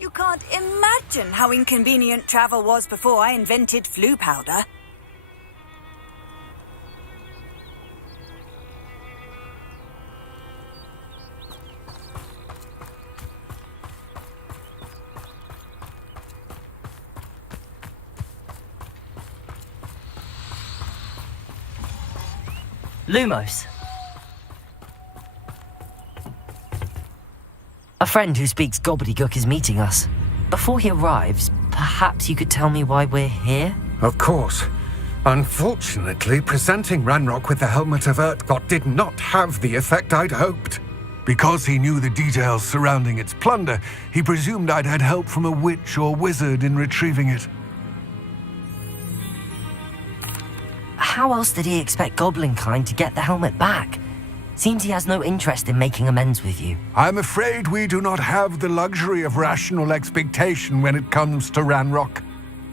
You can't imagine how inconvenient travel was before I invented flu powder. Lumos. A friend who speaks gobbledygook is meeting us. Before he arrives, perhaps you could tell me why we're here? Of course. Unfortunately, presenting Ranrock with the Helmet of Urtkot did not have the effect I'd hoped. Because he knew the details surrounding its plunder, he presumed I'd had help from a witch or wizard in retrieving it. How else did he expect Goblinkind to get the helmet back? Seems he has no interest in making amends with you. I'm afraid we do not have the luxury of rational expectation when it comes to Ranrock.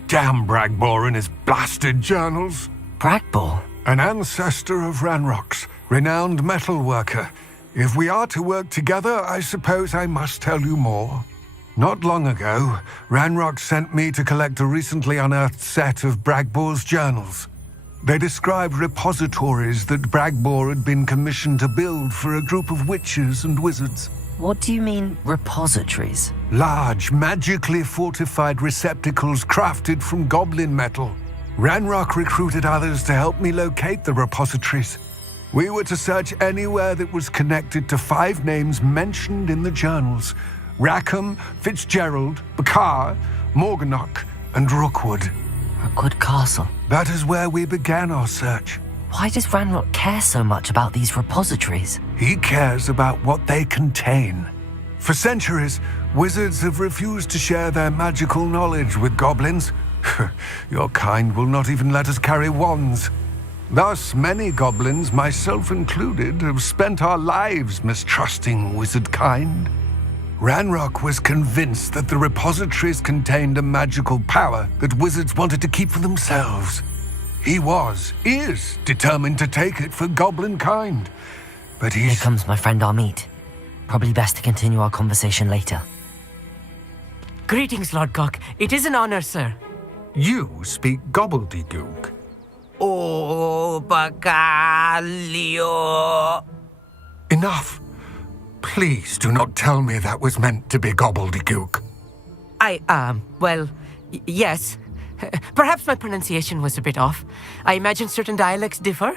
Damn Bragbor and his blasted journals. Bragbor? An ancestor of Ranrock's, renowned metal worker. If we are to work together, I suppose I must tell you more. Not long ago, Ranrock sent me to collect a recently unearthed set of Bragbor's journals. They described repositories that Bragbor had been commissioned to build for a group of witches and wizards. What do you mean, repositories? Large, magically fortified receptacles crafted from goblin metal. Ranrock recruited others to help me locate the repositories. We were to search anywhere that was connected to 5 names mentioned in the journals: Rackham, Fitzgerald, Bakar, Morganach, and Rookwood. Rookwood Castle. That is where we began our search. Why does Ranrock care so much about these repositories? He cares about what they contain. For centuries, wizards have refused to share their magical knowledge with goblins. Your kind will not even let us carry wands. Thus, many goblins, myself included, have spent our lives mistrusting wizard kind. Ranrock was convinced that the repositories contained a magical power that wizards wanted to keep for themselves. He is determined to take it for goblin kind. But Here comes my friend Amit. Probably best to continue our conversation later. Greetings, Lord Cock. It is an honor, sir. You speak gobbledygook. Oh, Bacalio. Enough. Please do not tell me that was meant to be gobbledygook. Yes. Perhaps my pronunciation was a bit off. I imagine certain dialects differ.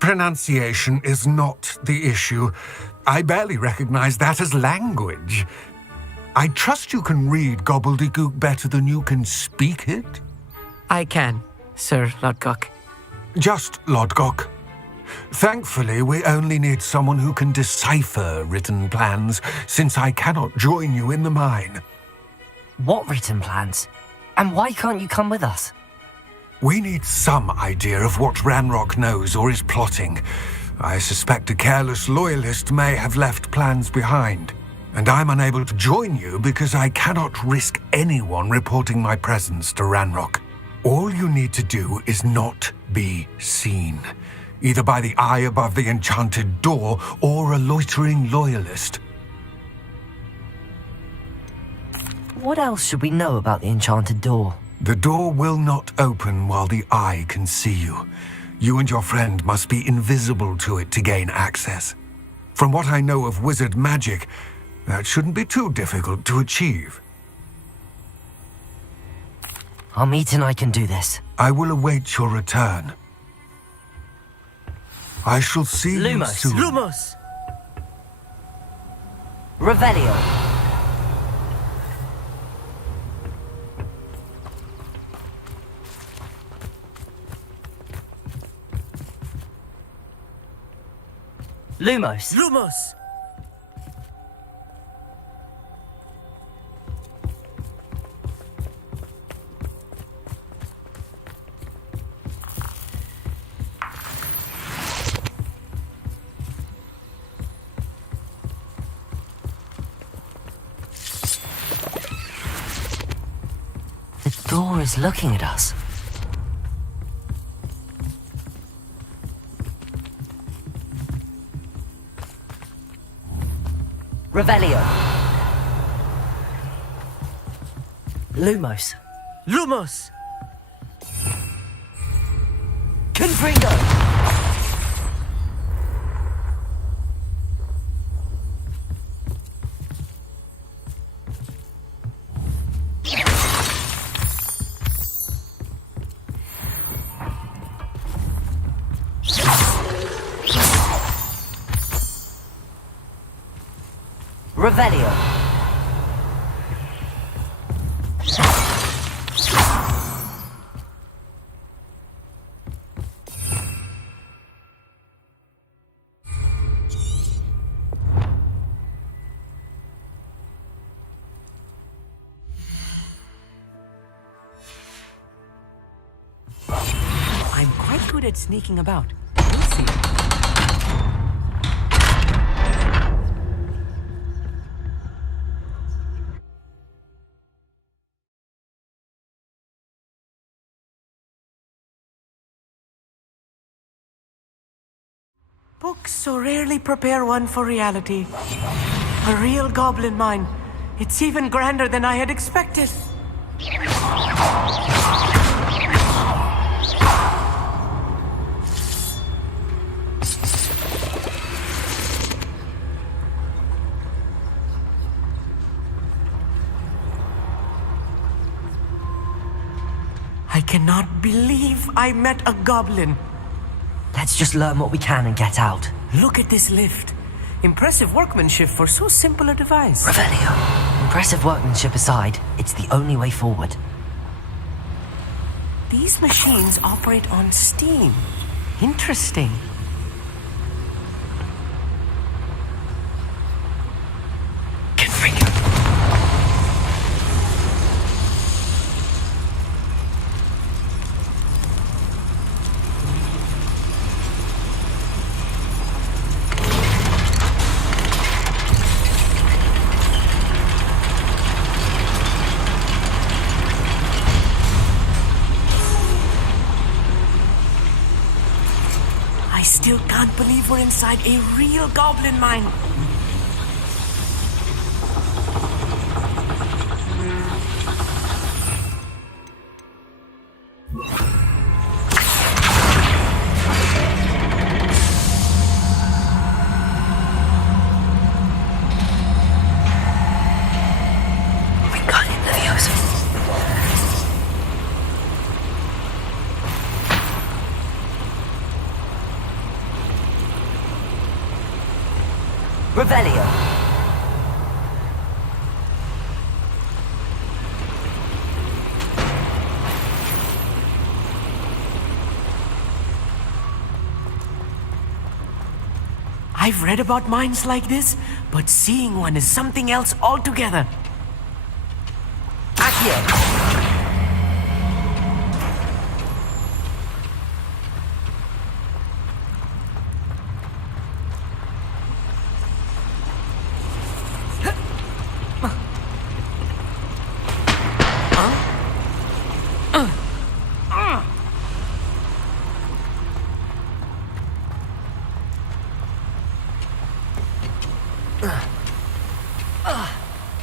Pronunciation is not the issue. I barely recognize that as language. I trust you can read gobbledygook better than you can speak it? I can, Sir Lodgok. Just Lodgok. Thankfully, we only need someone who can decipher written plans, since I cannot join you in the mine. What written plans? And why can't you come with us? We need some idea of what Ranrock knows or is plotting. I suspect a careless loyalist may have left plans behind. And I'm unable to join you because I cannot risk anyone reporting my presence to Ranrock. All you need to do is not be seen, either by the eye above the enchanted door or a loitering loyalist. What else should we know about the enchanted door? The door will not open while the eye can see you. You and your friend must be invisible to it to gain access. From what I know of wizard magic, that shouldn't be too difficult to achieve. Our meet and I can do this. I will await your return. I shall see you Lumos. soon. Lumos! Revelio. Lumos. Lumos! The door is looking at us. Revelio. Lumos. Lumos! Confringo. Revelio. I'm quite good at sneaking about. We'll see. Books so rarely prepare one for reality. A real goblin mine. It's even grander than I had expected. I cannot believe I met a goblin. Let's just learn what we can and get out. Look at this lift. Impressive workmanship for so simple a device. Revelio. Impressive workmanship aside, it's the only way forward. These machines operate on steam. Interesting. I still can't believe we're inside a real goblin mine. Revelio. I've read about mines like this, but seeing one is something else altogether. Accio.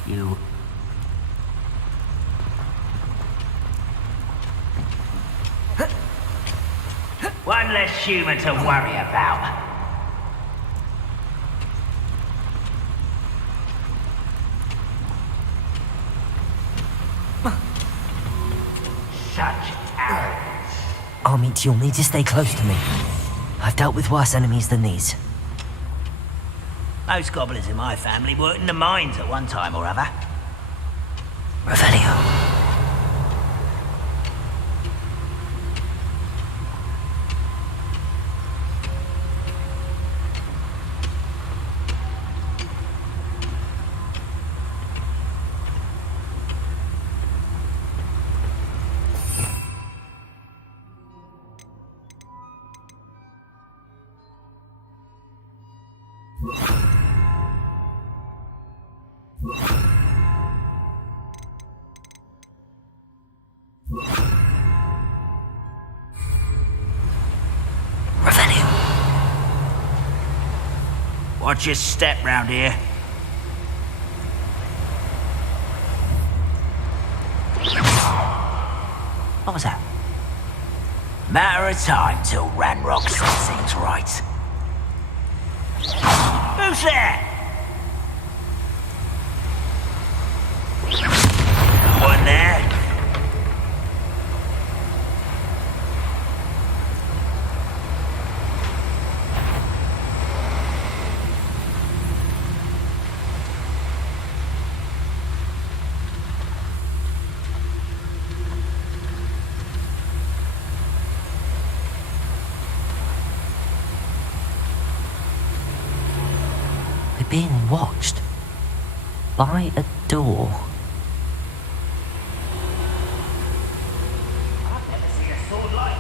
You. One less human to worry about. Amit, you'll need to stay close to me. I've dealt with worse enemies than these. Most goblins in my family worked in the mines at one time or other. Revelio. Watch your step round here. What was that? Matter of time till Ranrock sets things right. Who's there? No one there? Being watched by a door. I've never seen a sword like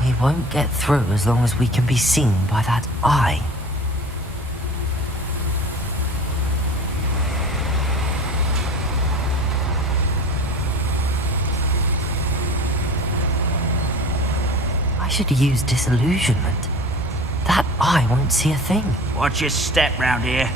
it. We won't get through as long as we can be seen by that eye. I should use disillusionment. That eye won't see a thing. Watch your step round here.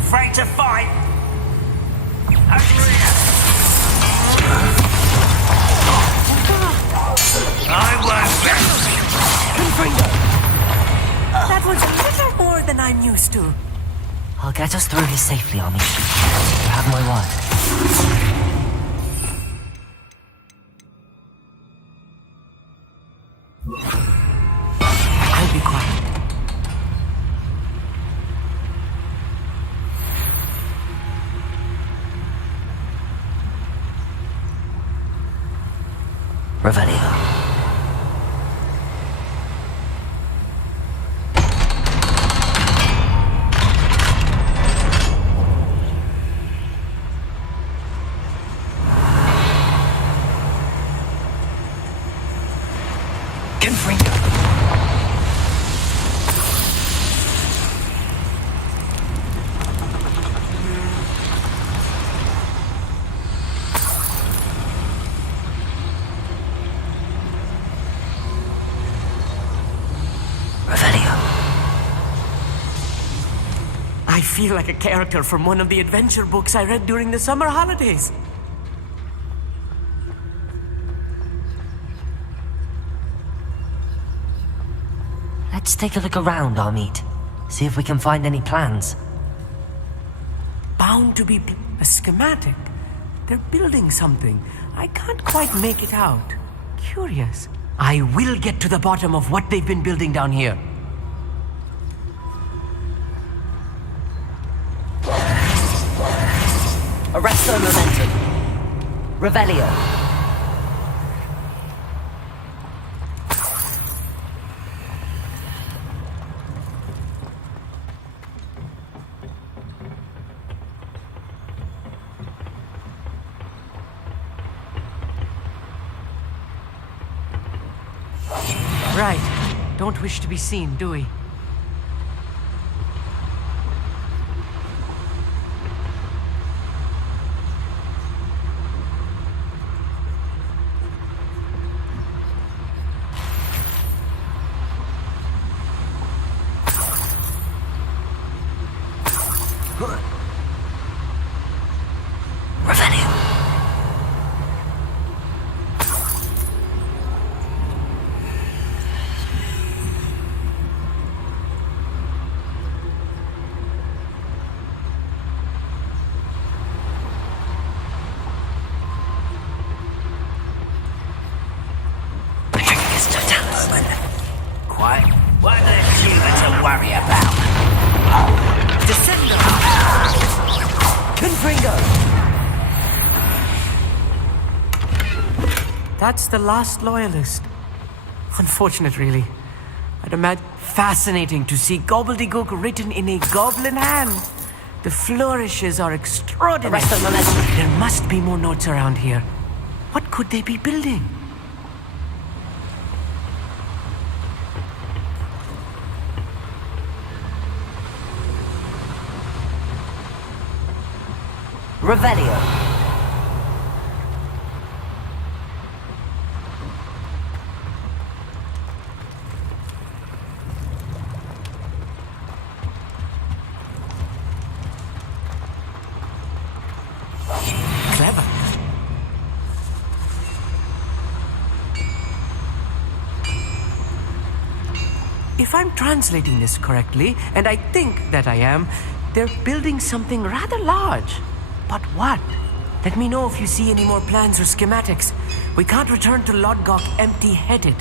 Afraid to fight? That was a little more than I'm used to. I'll get us through this safely, Army. You have my word. I'll be quiet. Revelio. I feel like a character from one of the adventure books I read during the summer holidays. Let's take a look around, Amit. See if we can find any plans. Bound to be a schematic. They're building something. I can't quite make it out. Curious. I will get to the bottom of what they've been building down here. Arresto momentum. Revelio. Right. Don't wish to be seen, do we? Revelio. Quite what an achievement to worry about. Descendo. Confringo. That's the last loyalist. Unfortunate, really. I'd imagine fascinating to see gobbledygook written in a goblin hand. The flourishes are extraordinary. Arrest the momentum. There must be more notes around here. What could they be building? Revelio. Clever. If I'm translating this correctly, and I think that I am, they're building something rather large. But what? Let me know if you see any more plans or schematics. We can't return to Lodgok empty-headed.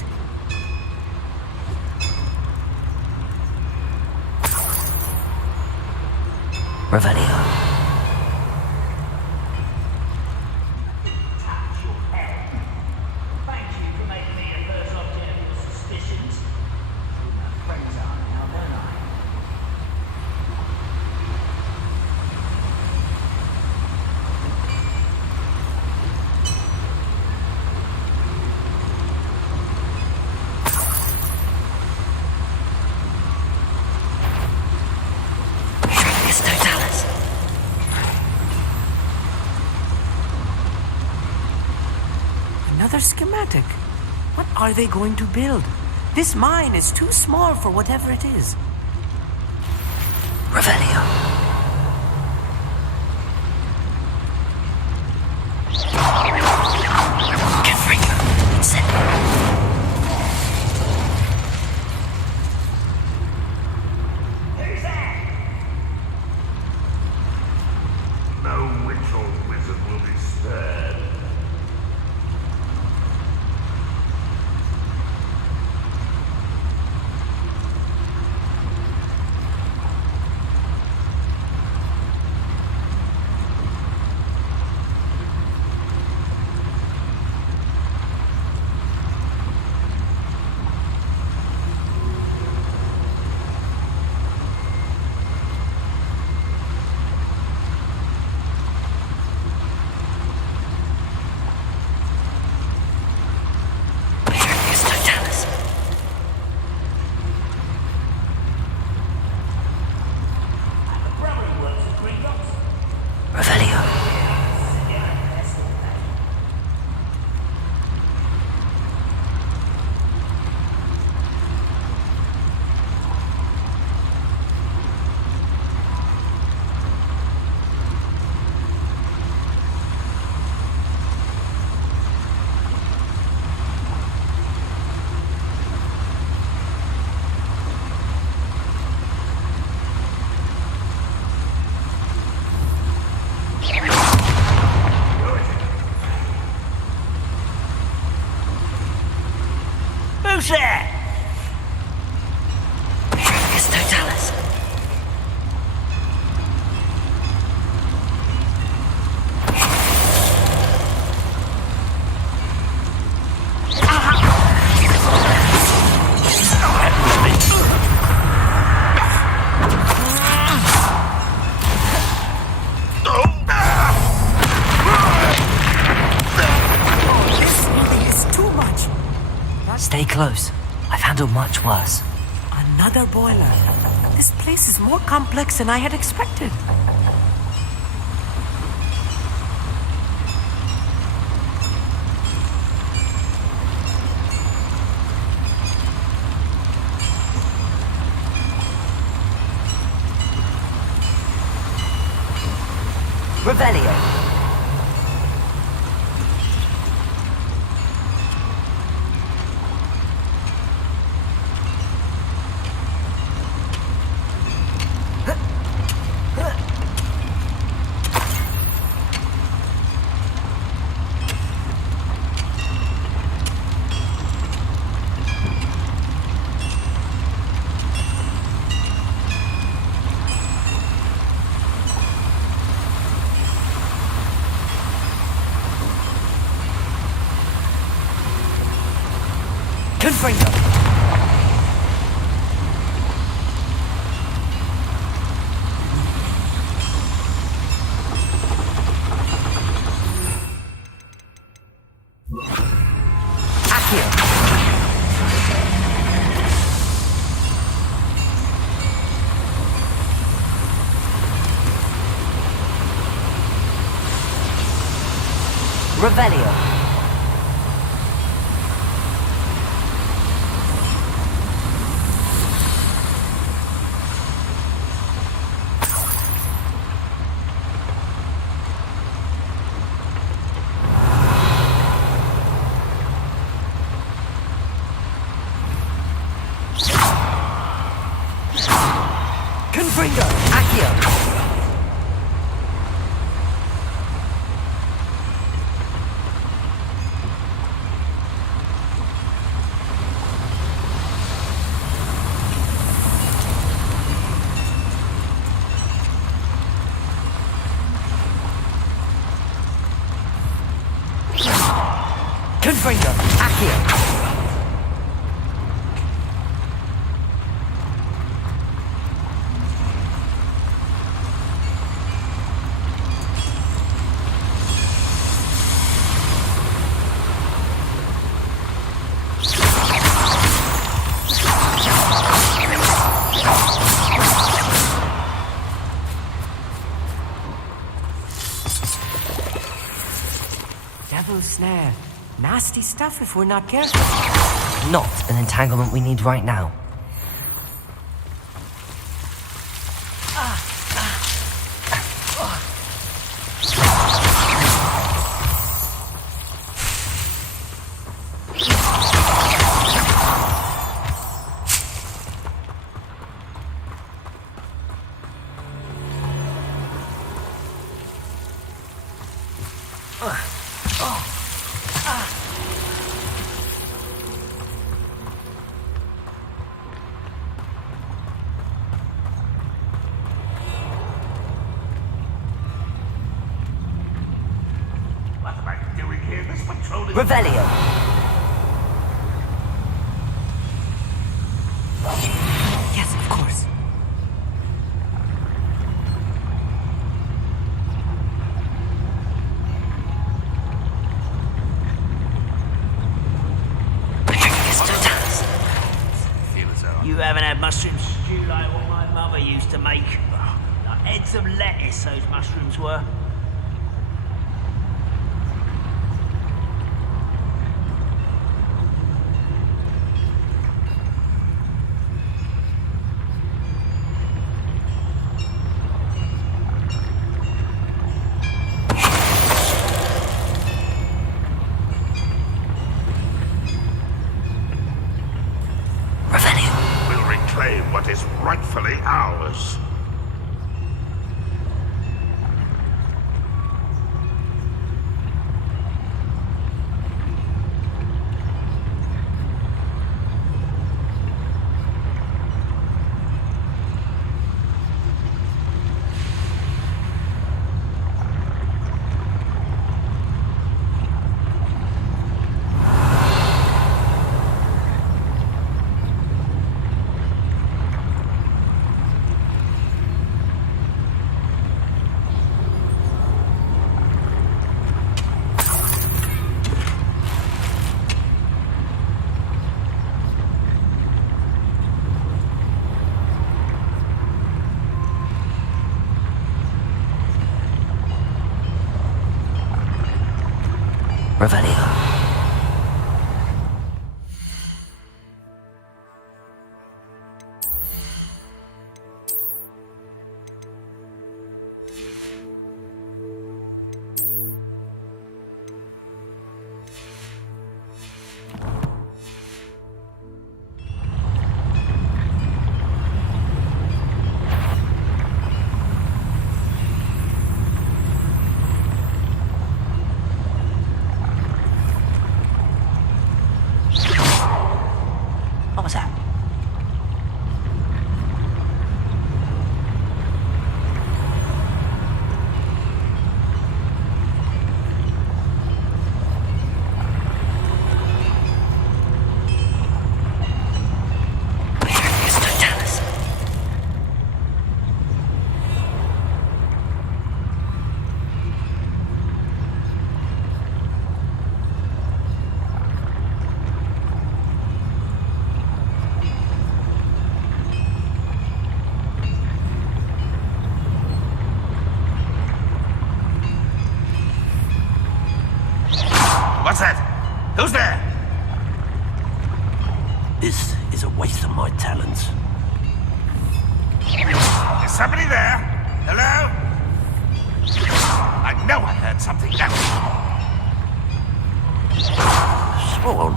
Revelio. Thank you for making me the first object of your suspicions. My friends are now, don't I? Another schematic. What are they going to build? This mine is too small for whatever it is. Revelio. Confringo. Incendio. Who's that? No witch or wizard will be spared. Revelio. Who's there? Totalis. Stay close. I've handled much worse. Another boiler. This place is more complex than I had expected. Revelio. Confringo. Accio. Revelio. Confringo. Accio. Confringo. Accio. Devil's snare. Nasty stuff if we're not careful. Not an entanglement we need right now. What am I doing here? This patrol is... Revelio. Yes, of course. You haven't had mushroom stew like what my mother used to make. Like heads of lettuce, those mushrooms were. We'll reclaim what is rightfully ours. Revelio. Who's there? This is a waste of my talents. Is somebody there? Hello? I know I heard something now. Swan.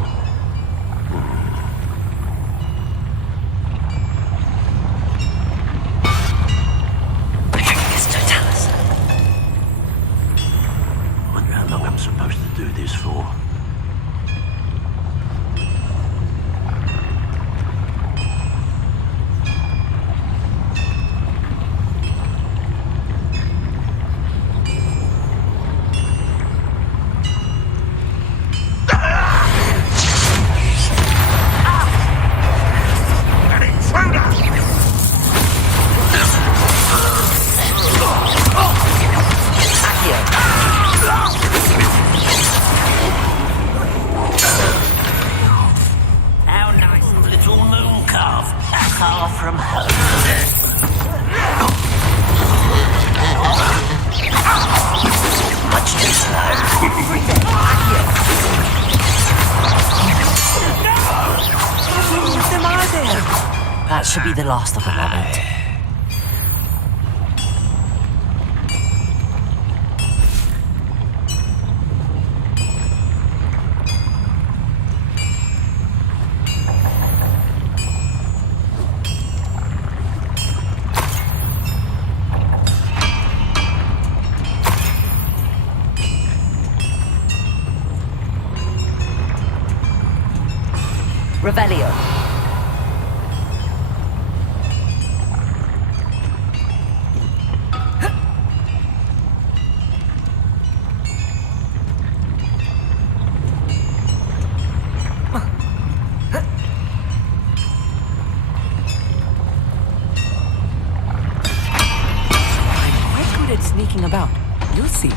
Wonder how long I'm supposed to do this for. That should be the last of them, Robert. Revelio. Sneaking about. You'll see.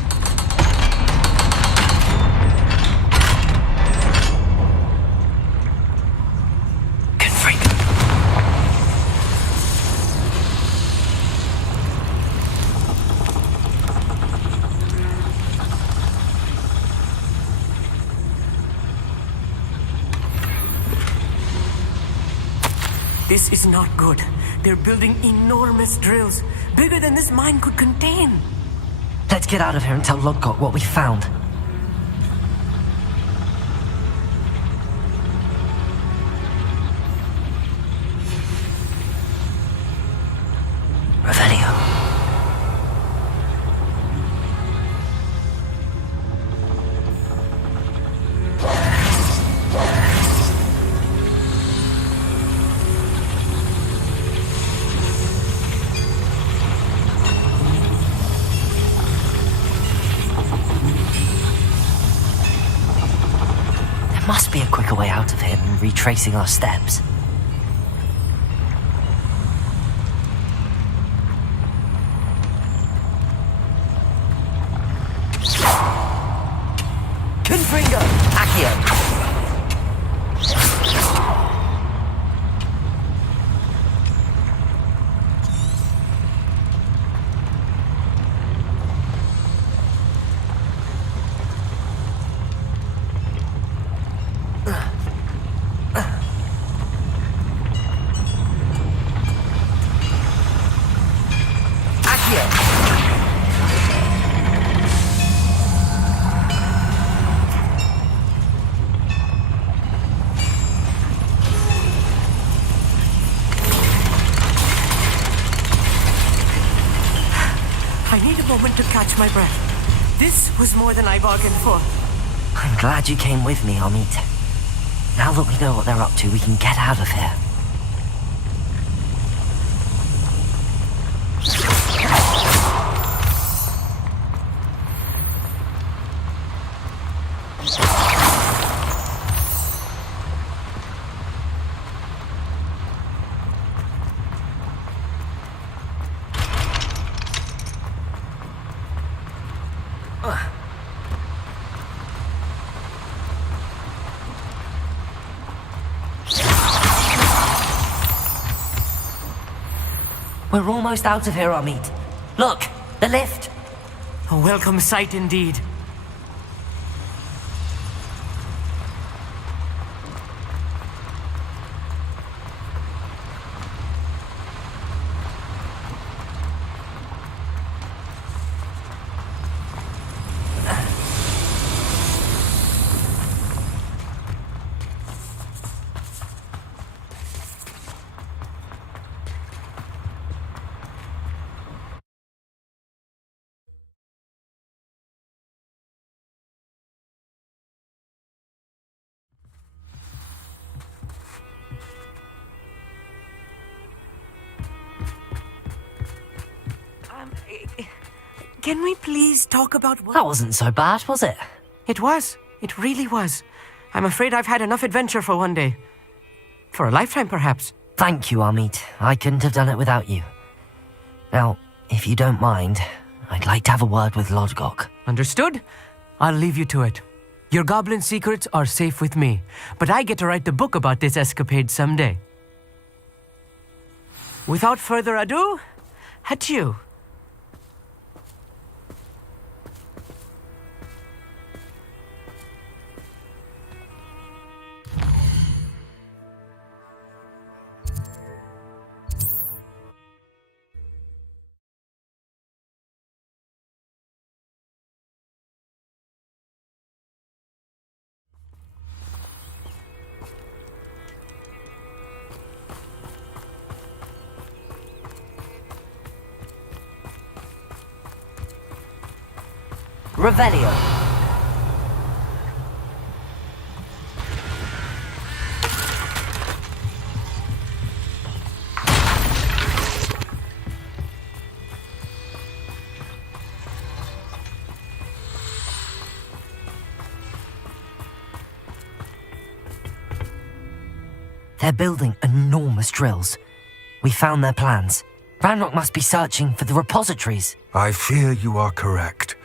Good freak. This is not good. They're building enormous drills, bigger than this mine could contain. Let's get out of here and tell Lodgott what we found. Revelio. Must be a quicker way out of here than retracing our steps. Confringo! Accio! I need a moment to catch my breath. This was more than I bargained for. I'm glad you came with me, Amit. Now that we know what they're up to, we can get out of here. We're almost out of here, Amit. Look, the lift. A welcome sight indeed. Can we please talk about what... That wasn't so bad, was it? It was. It really was. I'm afraid I've had enough adventure for one day. For a lifetime, perhaps. Thank you, Amit. I couldn't have done it without you. Now, if you don't mind, I'd like to have a word with Lodgok. Understood? I'll leave you to it. Your goblin secrets are safe with me, but I get to write the book about this escapade someday. Without further ado, adieu. Revelio. They're building enormous drills. We found their plans. Ranrock must be searching for the repositories. I fear you are correct.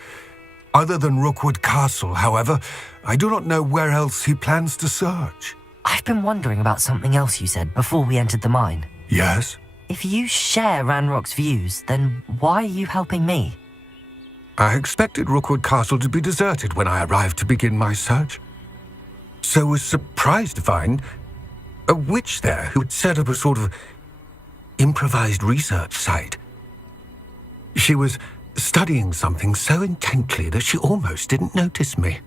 Other than Rookwood Castle, however, I do not know where else he plans to search. I've been wondering about something else you said before we entered the mine. Yes? If you share Ranrock's views, then why are you helping me? I expected Rookwood Castle to be deserted when I arrived to begin my search. So was surprised to find a witch there who had set up a sort of improvised research site. She was studying something so intently that she almost didn't notice me.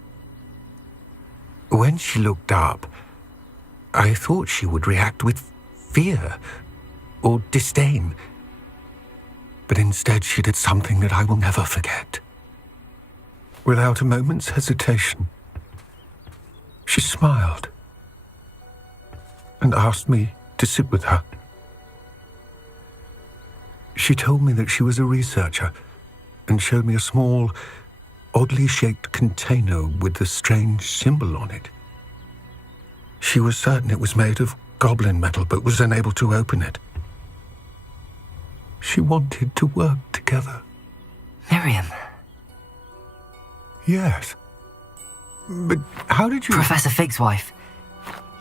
When she looked up, I thought she would react with fear or disdain. But instead she did something that I will never forget. Without a moment's hesitation, she smiled and asked me to sit with her. She told me that she was a researcher and showed me a small, oddly shaped container with a strange symbol on it. She was certain it was made of goblin metal, but was unable to open it. She wanted to work together. Miriam. Yes. But how did you... Professor Fig's wife.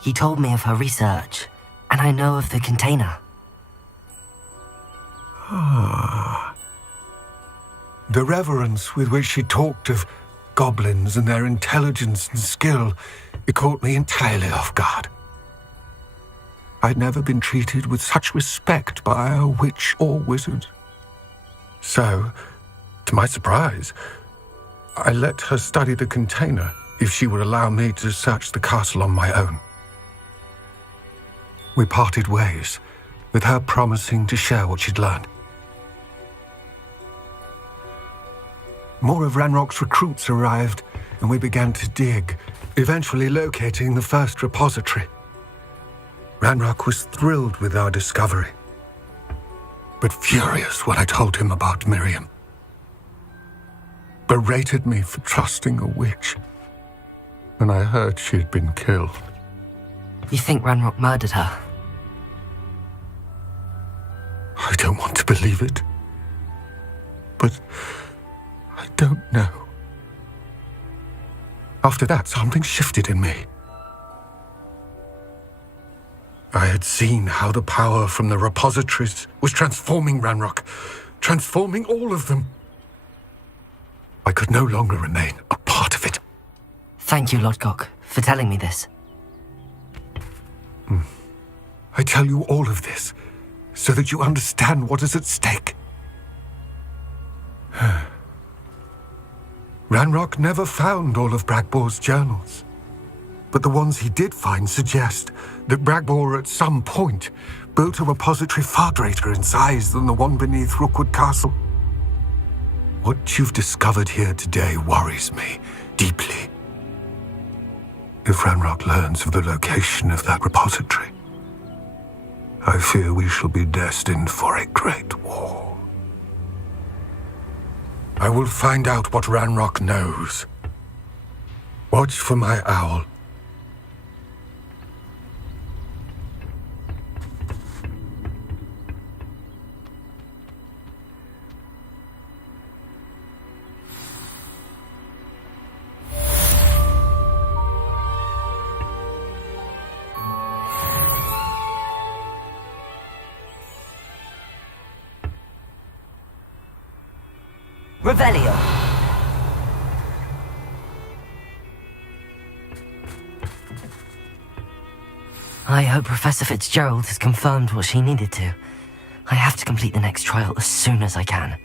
He told me of her research, and I know of the container. Ah. The reverence with which she talked of goblins and their intelligence and skill, it caught me entirely off guard. I'd never been treated with such respect by a witch or wizard. So, to my surprise, I let her study the container if she would allow me to search the castle on my own. We parted ways, with her promising to share what she'd learned. More of Ranrock's recruits arrived, and we began to dig, eventually locating the first repository. Ranrock was thrilled with our discovery, but furious when I told him about Miriam. Berated me for trusting a witch, and I heard she had been killed. You think Ranrock murdered her? I don't want to believe it, but I don't know. After that, something shifted in me. I had seen how the power from the repositories was transforming Ranrock, transforming all of them. I could no longer remain a part of it. Thank you, Lodgok, for telling me this. I tell you all of this so that you understand what is at stake. Ranrock never found all of Bragbor's journals, but the ones he did find suggest that Bragbor at some point built a repository far greater in size than the one beneath Rookwood Castle. What you've discovered here today worries me deeply. If Ranrock learns of the location of that repository, I fear we shall be destined for a great war. I will find out what Ranrock knows. Watch for my owl. Revelio. I hope Professor Fitzgerald has confirmed what she needed to. I have to complete the next trial as soon as I can.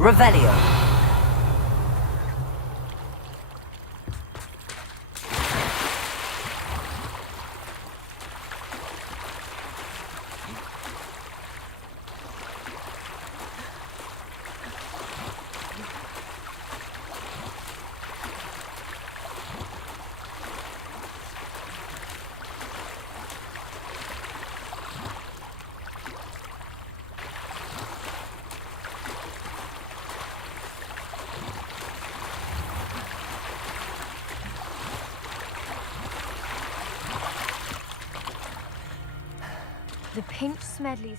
Revelio. The pink Smedleys.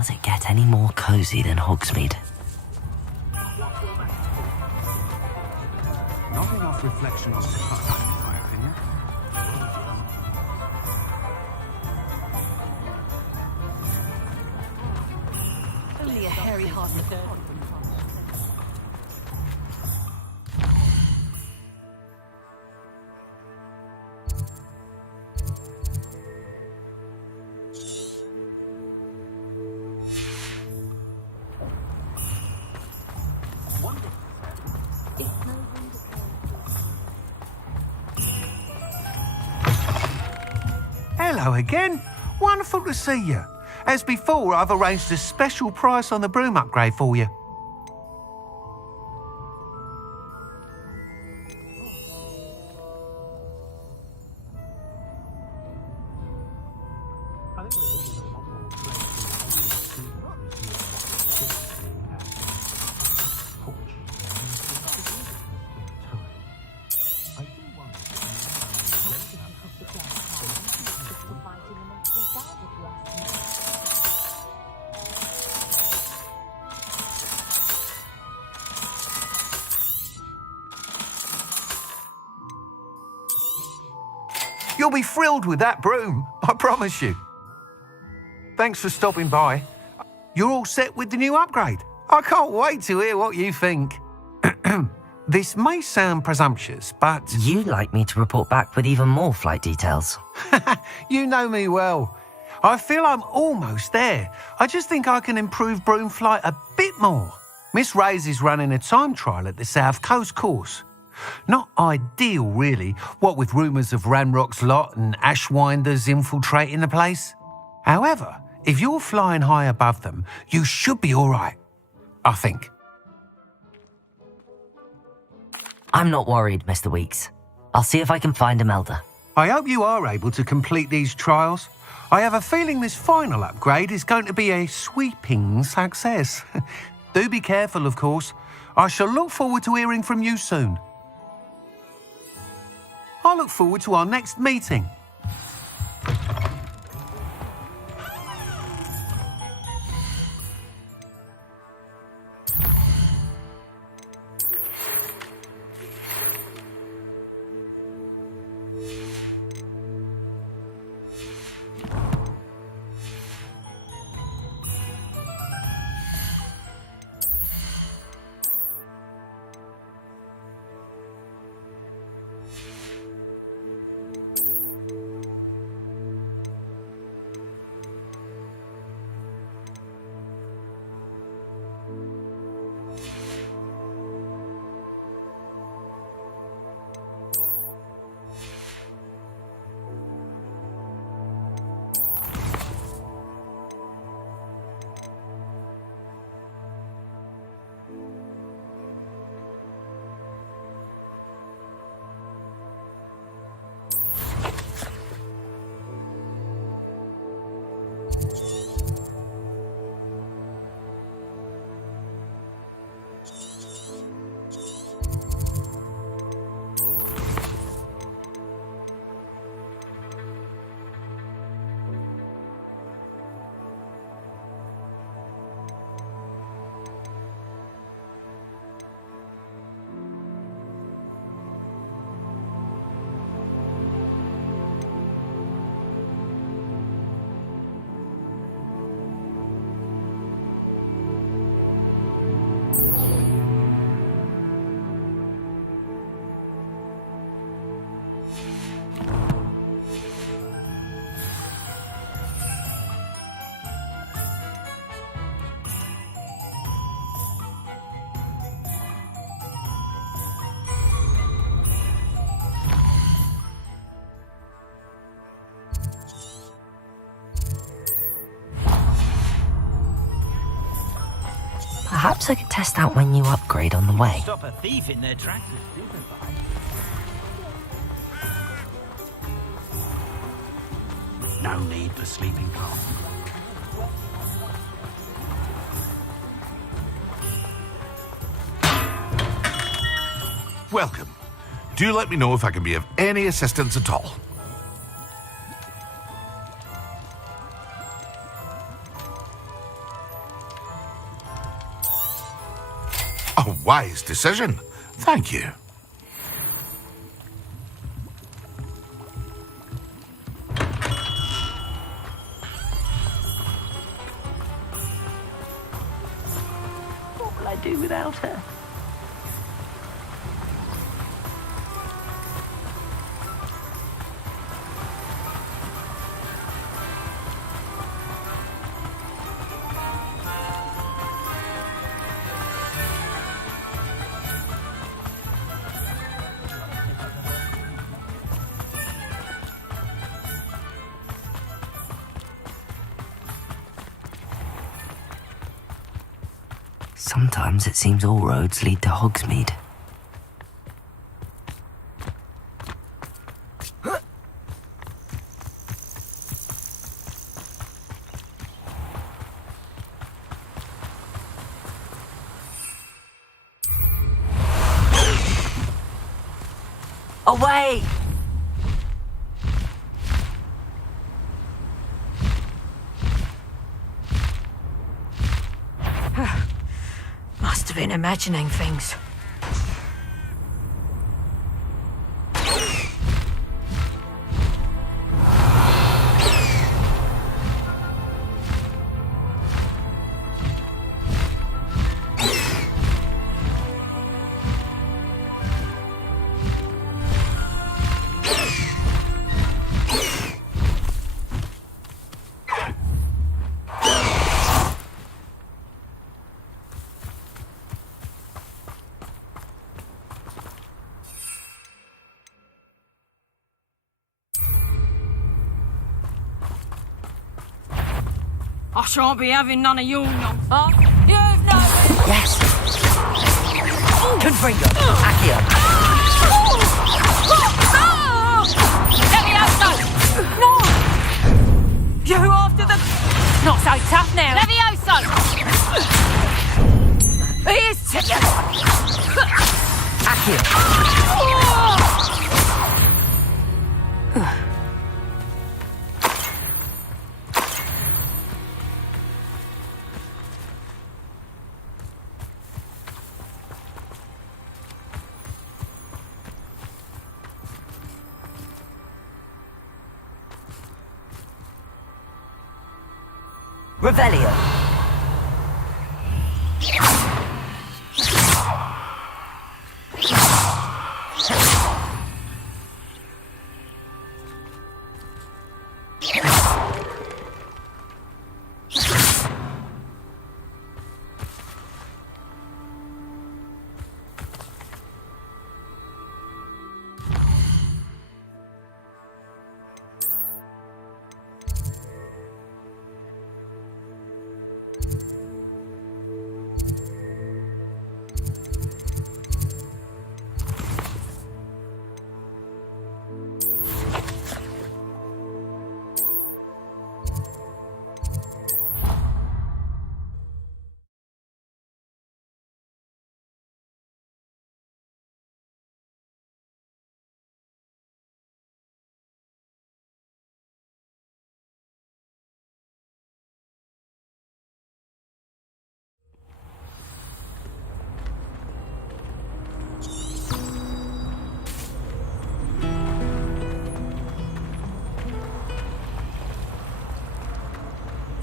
Does it get any more cozy than Hogsmeade? Not enough reflection on the past, in my opinion. Only a hairy heart. Hello again. Wonderful to see you. As before, I've arranged a special price on the broom upgrade for you. You'll be thrilled with that broom, I promise you. Thanks for stopping by. You're all set with the new upgrade. I can't wait to hear what you think. This may sound presumptuous, but... You'd like me to report back with even more flight details. You know me well. I feel I'm almost there. I just think I can improve broom flight a bit more. Miss Ray's is running a time trial at the South Coast course. Not ideal, really, what with rumours of Ranrock's lot and Ashwinders infiltrating the place. However, if you're flying high above them, you should be all right, I think. I'm not worried, Mr. Weeks. I'll see if I can find Imelda. I hope you are able to complete these trials. I have a feeling this final upgrade is going to be a sweeping success. Do be careful, of course. I shall look forward to hearing from you soon. I look forward to our next meeting. Perhaps I could test out my new upgrade on the way. Stop a thief in their tracks. No need for sleeping classes. Welcome. Do let me know if I can be of any assistance at all. wise decision. Thank you. What will I do without her? Sometimes it seems all roads lead to Hogsmeade. Away! Must have been imagining things. I shan't be having none of your nonsense. Huh? You've no... Yes! Confringo! Accio! Levioso! No! You after the... Not so tough now. Levioso! Here's to you! Accio! Revelio.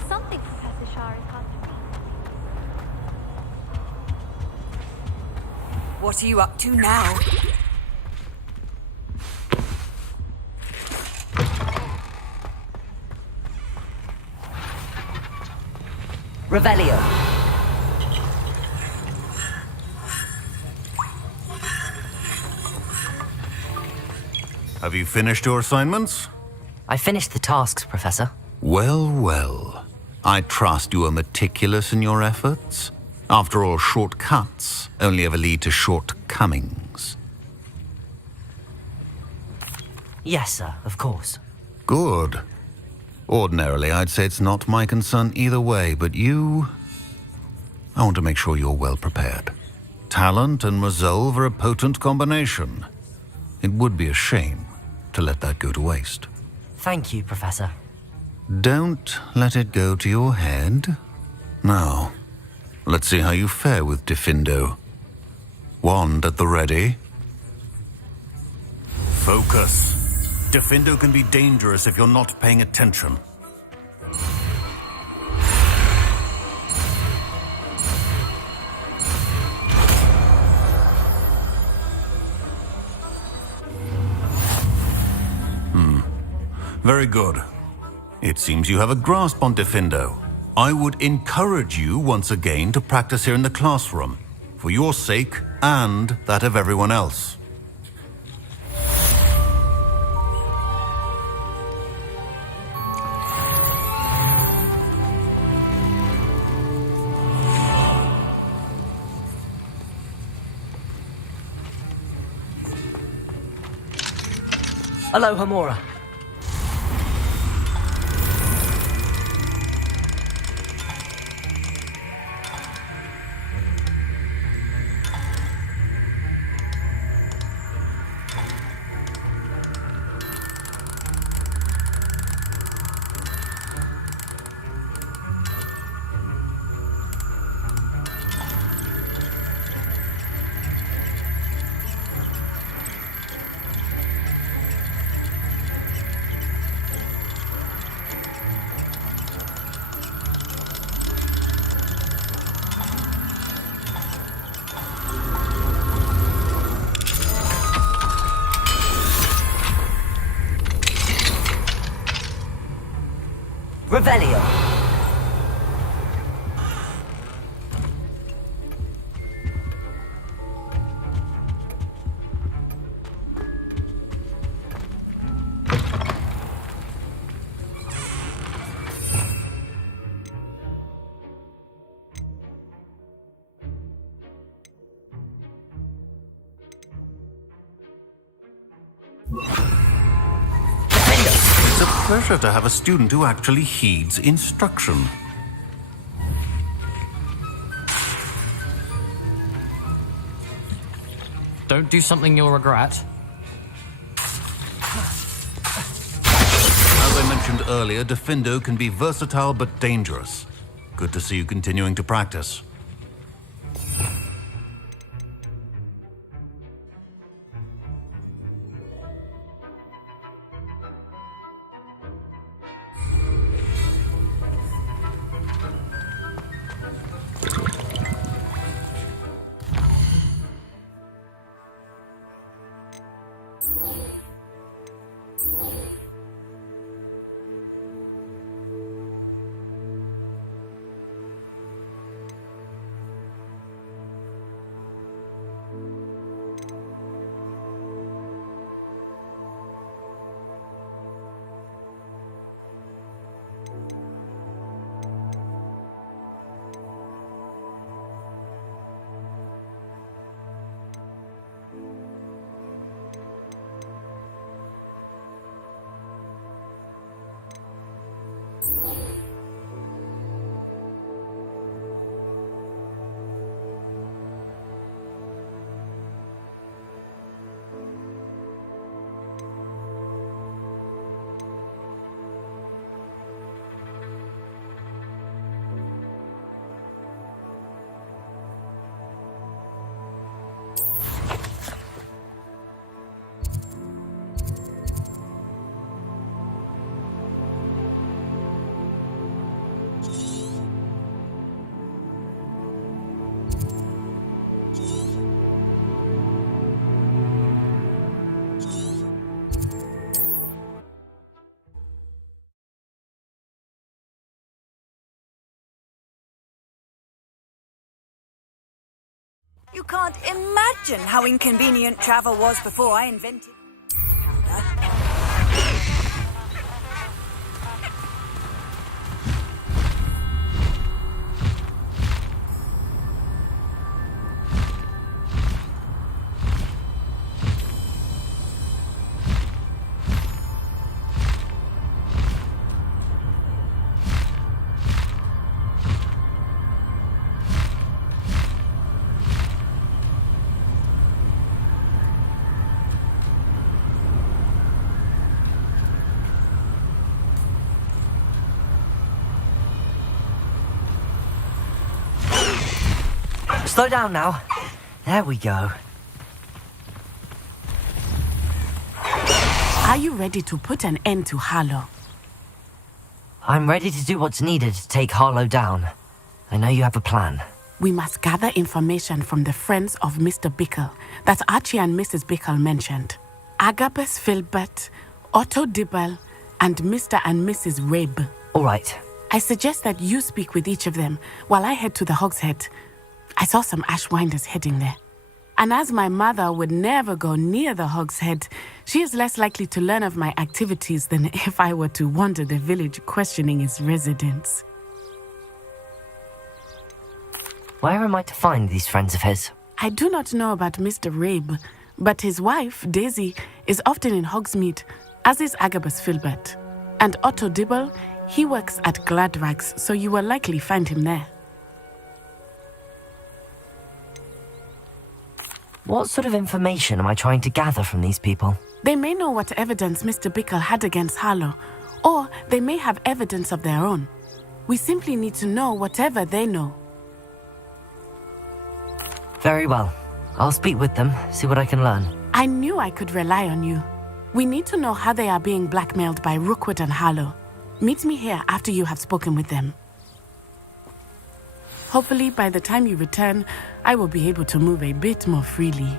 Something Professor Shah is coming. What are you up to now? Revelio. Have you finished your assignments? I finished the tasks, Professor. Well, well. I trust you are meticulous in your efforts. After all, shortcuts only ever lead to shortcomings. Yes, sir, of course. Good. Ordinarily, I'd say it's not my concern either way, but you... I want to make sure you're well prepared. Talent and resolve are a potent combination. It would be a shame to let that go to waste. Thank you, Professor. Don't let it go to your head. Now, let's see how you fare with Defindo. Wand at the ready. Focus. Defendo can be dangerous if you're not paying attention. Very good. It seems you have a grasp on Defendo. I would encourage you once again to practice here in the classroom, for your sake and that of everyone else. Hello, Hamura. Revelio. It's a pleasure to have a student who actually heeds instruction. Don't do something you'll regret. As I mentioned earlier, Defendo can be versatile but dangerous. Good to see you continuing to practice. You can't imagine how inconvenient travel was before I invented... Slow down now. There we go. Are you ready to put an end to Harlow? I'm ready to do what's needed to take Harlow down. I know you have a plan. We must gather information from the friends of Mr. Bickle that Archie and Mrs. Bickle mentioned. Agabus Filbert, Otto Dibble, and Mr. and Mrs. Rabe. All right. I suggest that you speak with each of them while I head to the Hogshead. I saw some Ashwinders heading there. And as my mother would never go near the Hogshead, she is less likely to learn of my activities than if I were to wander the village questioning its residents. Where am I to find these friends of his? I do not know about Mr. Rabe, but his wife, Daisy, is often in Hogsmeade, as is Agabus Filbert. And Otto Dibble, he works at Gladrags, so you will likely find him there. What sort of information am I trying to gather from these people? They may know what evidence Mr. Bickle had against Harlow, or they may have evidence of their own. We simply need to know whatever they know. Very well. I'll speak with them, see what I can learn. I knew I could rely on you. We need to know how they are being blackmailed by Rookwood and Harlow. Meet me here after you have spoken with them. Hopefully, by the time you return, I will be able to move a bit more freely.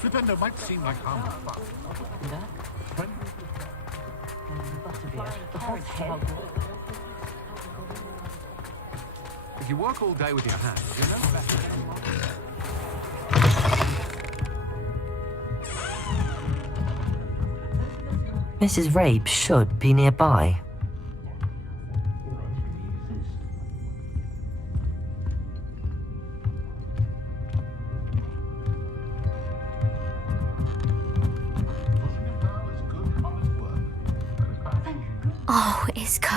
Flipendo might seem like harmless fun. If you work all day with your hands, you know better. Mrs. Rabe should be nearby. Oh, Isco,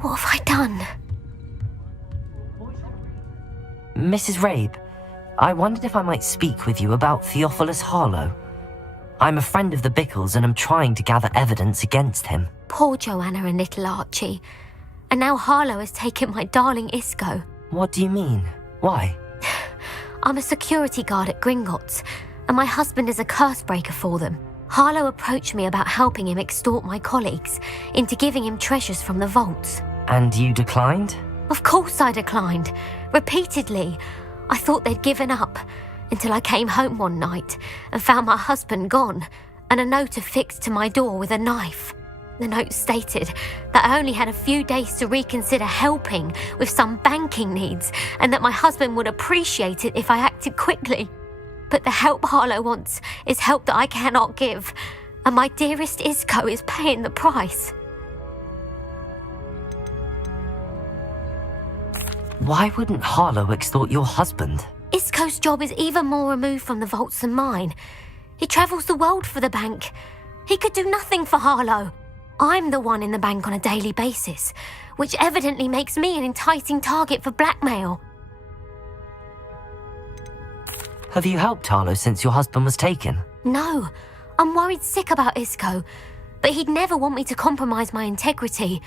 what have I done? Mrs. Rabe, I wondered if I might speak with you about Theophilus Harlow. I'm a friend of the Bickles and am trying to gather evidence against him. Poor Joanna and little Archie. And now Harlow has taken my darling Isco. What do you mean? Why? I'm a security guard at Gringotts, and my husband is a curse breaker for them. Harlow approached me about helping him extort my colleagues into giving him treasures from the vaults. And you declined? Of course I declined. Repeatedly. I thought they'd given up, until I came home one night and found my husband gone, and a note affixed to my door with a knife. The note stated that I only had a few days to reconsider helping with some banking needs, and that my husband would appreciate it if I acted quickly. But the help Harlow wants is help that I cannot give, and my dearest Isco is paying the price. Why wouldn't Harlow extort your husband? Isco's job is even more removed from the vaults than mine. He travels the world for the bank. He could do nothing for Harlow. I'm the one in the bank on a daily basis, which evidently makes me an enticing target for blackmail. Have you helped Harlow since your husband was taken? No, I'm worried sick about Isco, but he'd never want me to compromise my integrity.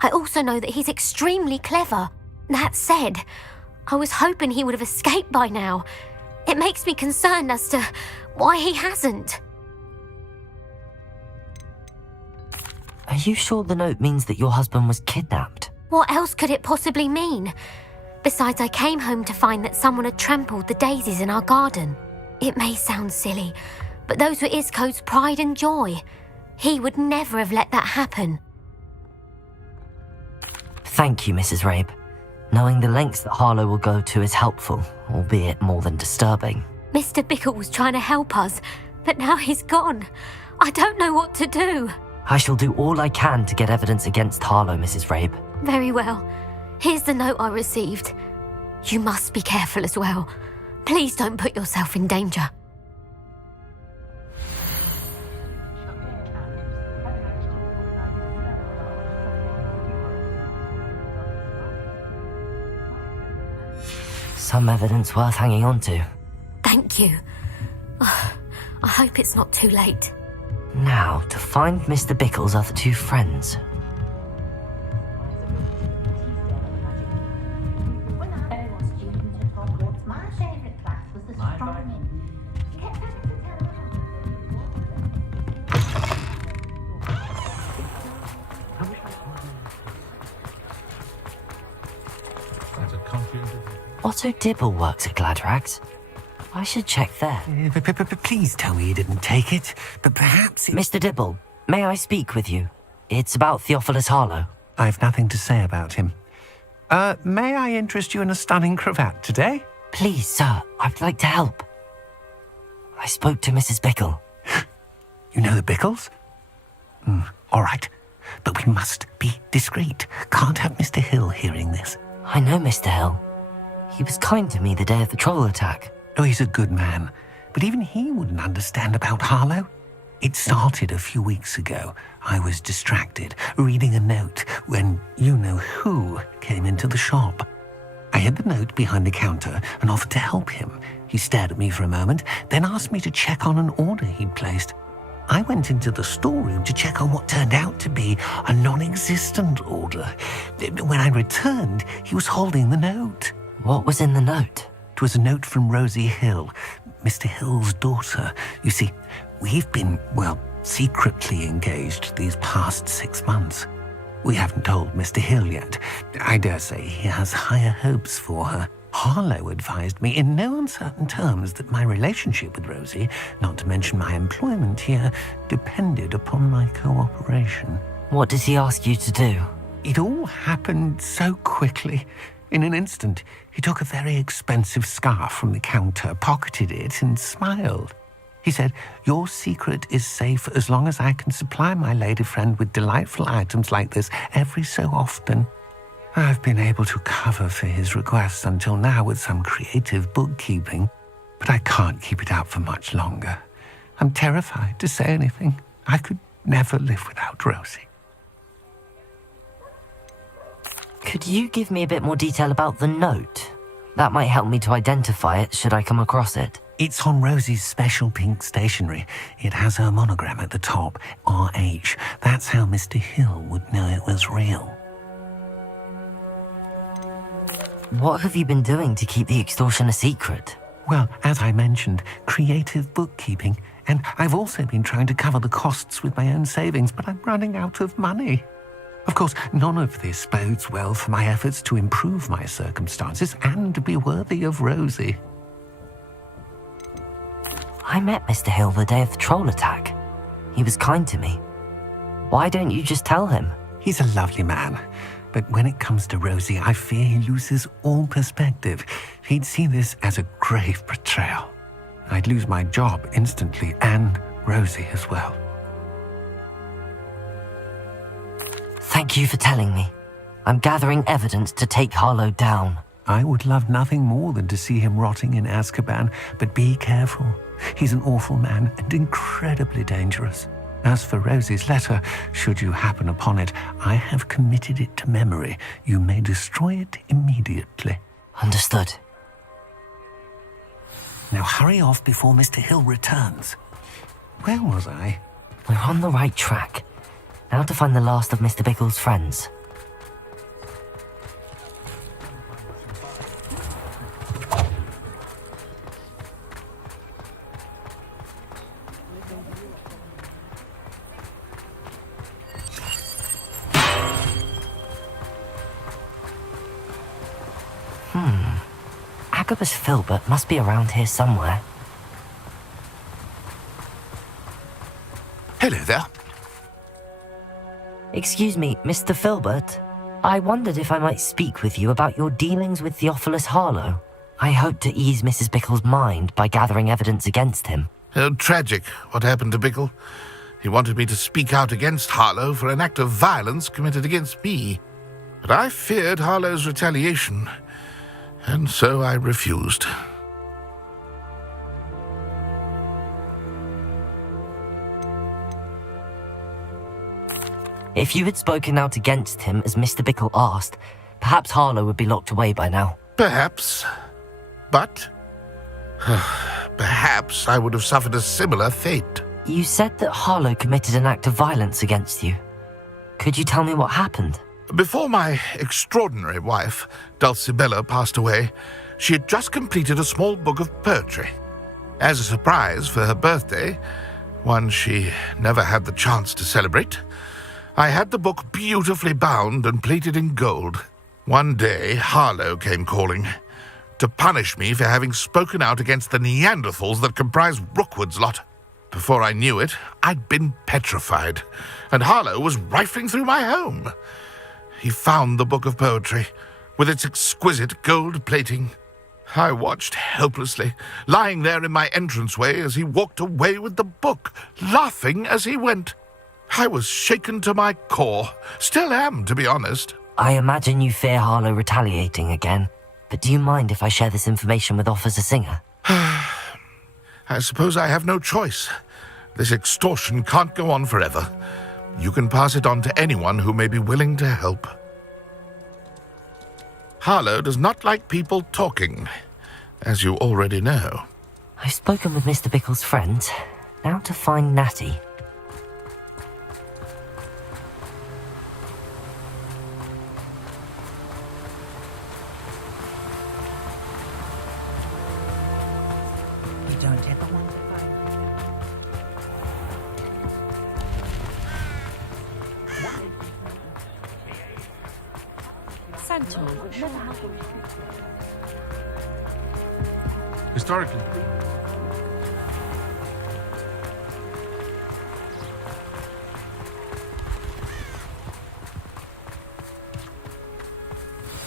I also know that he's extremely clever. That said, I was hoping he would have escaped by now. It makes me concerned as to why he hasn't. Are you sure the note means that your husband was kidnapped? What else could it possibly mean? Besides, I came home to find that someone had trampled the daisies in our garden. It may sound silly, but those were Isco's pride and joy. He would never have let that happen. Thank you, Mrs. Rabe. Knowing the lengths that Harlow will go to is helpful, albeit more than disturbing. Mr. Bickle was trying to help us, but now he's gone. I don't know what to do. I shall do all I can to get evidence against Harlow, Mrs. Rabe. Very well. Here's the note I received. You must be careful as well. Please don't put yourself in danger. Some evidence worth hanging on to. Thank you. I hope it's not too late. Now, to find Mr. Bickle's other two friends. When I was a student at Hogwarts, my favourite class was astronomy. You kept having to tell Otto Dibble works at Gladrags. I should check there. Please tell me you didn't take it, but perhaps it... Mr. Dibble, may I speak with you? It's about Theophilus Harlow. I've nothing to say about him. May I interest you in a stunning cravat today? Please, sir, I'd like to help. I spoke to Mrs. Bickle. You know the Bickles? All right, but we must be discreet. Can't have Mr. Hill hearing this. I know Mr. Hill. He was kind to me the day of the troll attack. Oh, he's a good man, but even he wouldn't understand about Harlow. It started a few weeks ago. I was distracted, reading a note, when you-know-who came into the shop. I hid the note behind the counter and offered to help him. He stared at me for a moment, then asked me to check on an order he'd placed. I went into the storeroom to check on what turned out to be a non-existent order. When I returned, he was holding the note. What was in the note? It was a note from Rosie Hill, Mr. Hill's daughter. You see, we've been, secretly engaged these past 6 months. We haven't told Mr. Hill yet. I dare say he has higher hopes for her. Harlow advised me in no uncertain terms that my relationship with Rosie, not to mention my employment here, depended upon my cooperation. What did he ask you to do? It all happened so quickly. In an instant, he took a very expensive scarf from the counter, pocketed it, and smiled. He said, "Your secret is safe as long as I can supply my lady friend with delightful items like this every so often." I've been able to cover for his requests until now with some creative bookkeeping, but I can't keep it out for much longer. I'm terrified to say anything. I could never live without Rosie. Could you give me a bit more detail about the note? That might help me to identify it should I come across it. It's on Rosie's special pink stationery. It has her monogram at the top, RH. That's how Mr. Hill would know it was real. What have you been doing to keep the extortion a secret? Well, as I mentioned, creative bookkeeping. And I've also been trying to cover the costs with my own savings, but I'm running out of money. Of course, none of this bodes well for my efforts to improve my circumstances and to be worthy of Rosie. I met Mr. Hill the day of the troll attack. He was kind to me. Why don't you just tell him? He's a lovely man. But when it comes to Rosie, I fear he loses all perspective. He'd see this as a grave betrayal. I'd lose my job instantly, and Rosie as well. Thank you for telling me. I'm gathering evidence to take Harlow down. I would love nothing more than to see him rotting in Azkaban, but be careful. He's an awful man and incredibly dangerous. As for Rosie's letter, should you happen upon it, I have committed it to memory. You may destroy it immediately. Understood. Now hurry off before Mr. Hill returns. Where was I? We're on the right track. Now to find the last of Mr. Bickle's friends. Agabus Filbert must be around here somewhere. Hello there. Excuse me, Mr. Filbert. I wondered if I might speak with you about your dealings with Theophilus Harlow. I hope to ease Mrs. Bickle's mind by gathering evidence against him. Oh, tragic what happened to Bickle. He wanted me to speak out against Harlow for an act of violence committed against me. But I feared Harlow's retaliation, and so I refused. If you had spoken out against him as Mr. Bickle asked, perhaps Harlow would be locked away by now. Perhaps. but perhaps I would have suffered a similar fate. You said that Harlow committed an act of violence against you. Could you tell me what happened? Before my extraordinary wife, Dulcibella, passed away, she had just completed a small book of poetry. As a surprise for her birthday, one she never had the chance to celebrate, I had the book beautifully bound and plated in gold. One day, Harlow came calling to punish me for having spoken out against the Neanderthals that comprise Rookwood's lot. Before I knew it, I'd been petrified, and Harlow was rifling through my home. He found the book of poetry, with its exquisite gold plating. I watched helplessly, lying there in my entranceway as he walked away with the book, laughing as he went. I was shaken to my core. Still am, to be honest. I imagine you fear Harlow retaliating again, but do you mind if I share this information with Officer Singer? I suppose I have no choice. This extortion can't go on forever. You can pass it on to anyone who may be willing to help. Harlow does not like people talking, as you already know. I've spoken with Mr. Bickle's friends. Now to find Natty. You don't ever want to find Santor. Historically.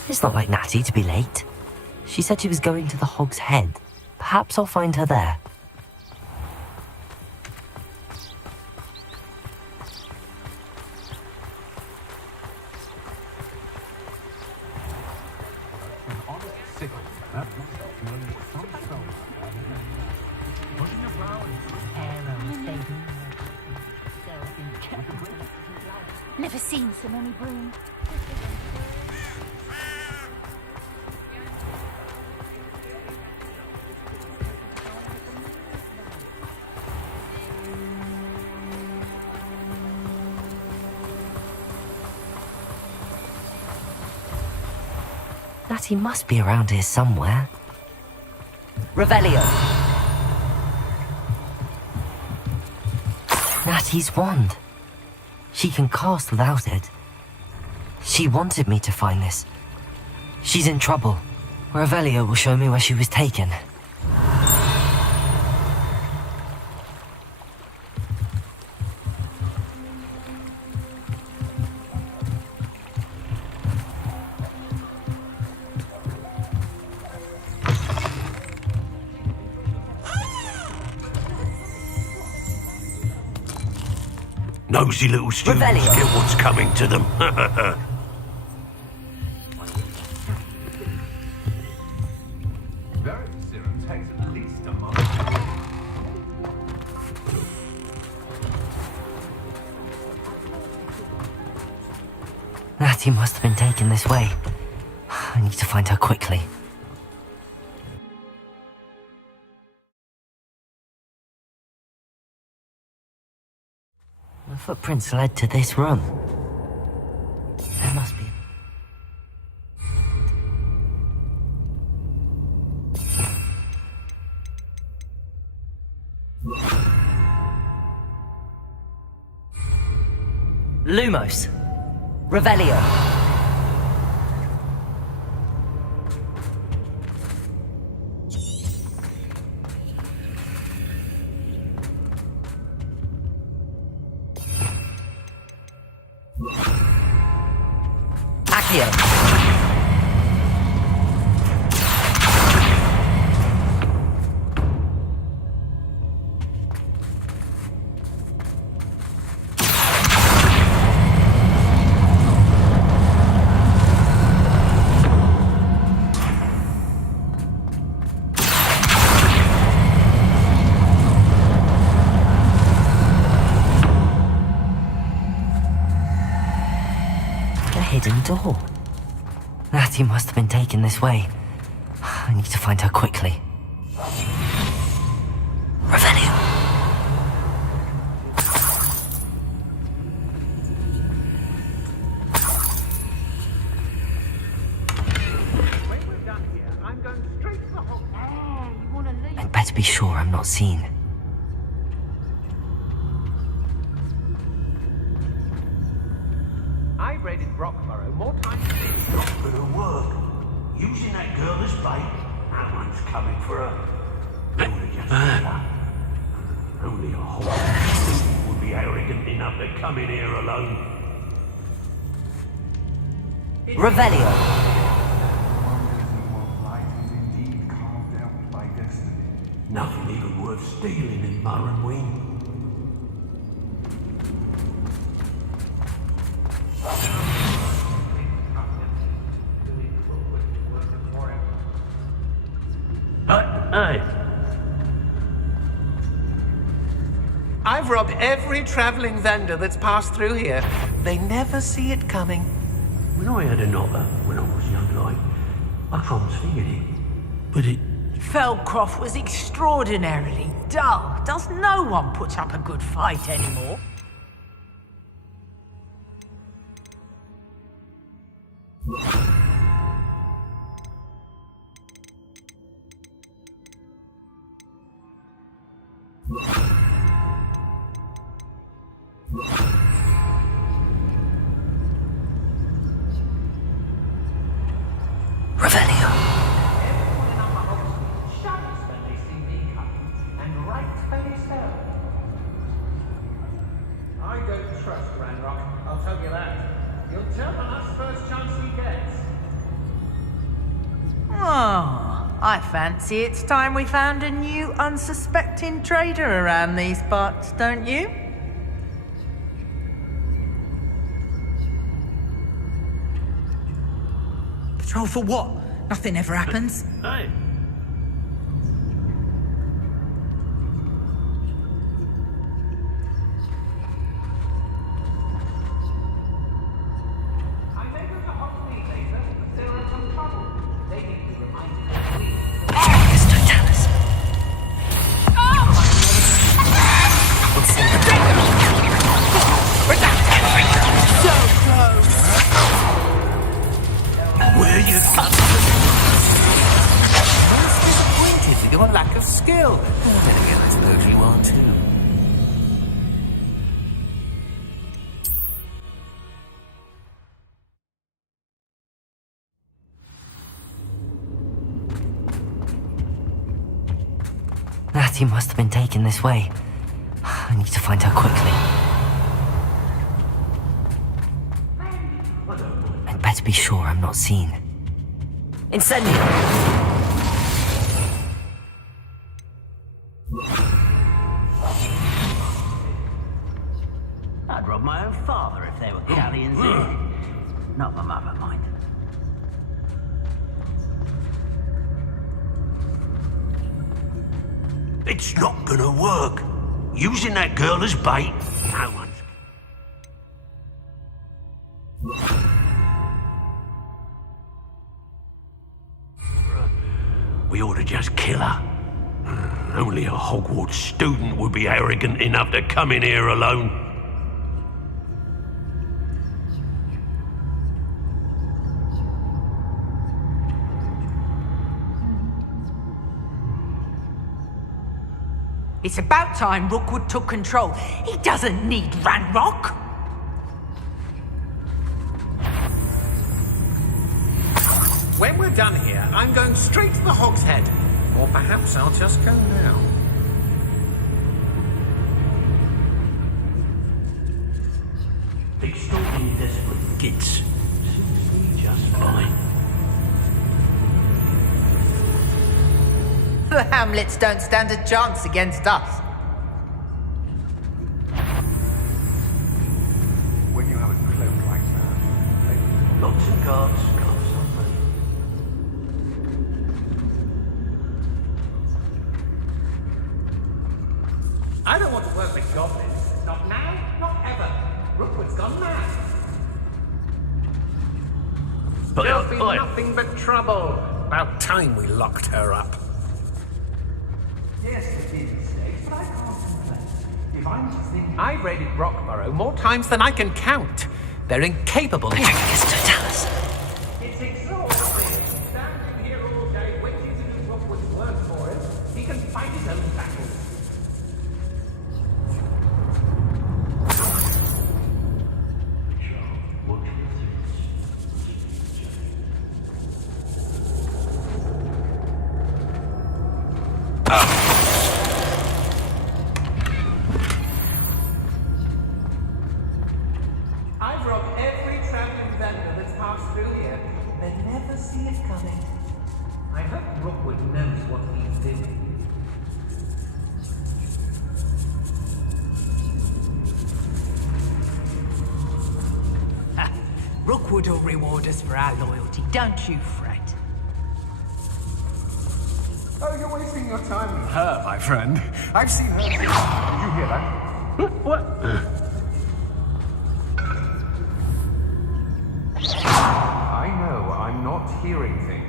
It's not like Natty to be late. She said she was going to the Hog's Head. Perhaps I'll find her there. Never seen so many brooms. Natty must be around here somewhere. Revelio. Natty's wand. She can cast without it. She wanted me to find this. She's in trouble. Revelio will show me where she was taken. Nosy little students Revelio. get what's coming to them. Natty must have been taken this way. I need to find her quickly. The footprints led to this room. There must be... Lumos. Revelio. Accio. Hidden door. Natty must have been taken this way. I need to find her quickly. Revelio. I'd better be sure I'm not seen. I've raided Rockborough more times than It's not gonna work. Using that girl as bait, no one's coming for her. Only just only a whole would be arrogant enough to come in here alone. Revelio. Nothing even worth stealing in Murrenwing. Hey. I've robbed every travelling vendor that's passed through here. They never see it coming. When I had a knocker when I was young, like, I transfigured it. But it... Feldcroft was extraordinarily dull. Does no one put up a good fight anymore? Revelio. I don't trust Ranrock, I'll tell you that. He'll jump on us first chance he gets. Oh, I fancy it's time we found a new unsuspecting trader around these parts, don't you? Patrol for what? Nothing ever happens. Hey. He must have been taken this way. I need to find her quickly. I'd better be sure I'm not seen. Incendio! I'd rob my own father if there were galleons in it. Not my mother, mind. It's not gonna work. Using that girl as bait, no one's... We ought to just kill her. Only a Hogwarts student would be arrogant enough to come in here alone. It's about time Rookwood took control. He doesn't need Ranrock. When we're done here, I'm going straight to the Hog's Head. Or perhaps I'll just go now. Extraordinarily desperate gits. Seems to be just fine. The Hamlets don't stand a chance against us. When you have a cloak like that, Lots of guards, scarves on me. I don't want to work with goblins. Not now, not ever. Rookwood's gone mad. There'll be nothing but trouble. About time we locked her up. Yes, it did mistakes, but I can't complain. If I'm to think, I've raided Rockborough more times than I can count. They're incapable of... It's exhausting. Standing here all day waiting to do Rockwood's work for him. He can fight his own battles. I've robbed every traveling vendor that's passed through here. They never see it coming. I hope Rookwood knows what he's doing. Rookwood will reward us for our loyalty, don't you fret. Oh, you're wasting your time with her, my friend. I've seen her. You hear that? What? I know I'm not hearing things.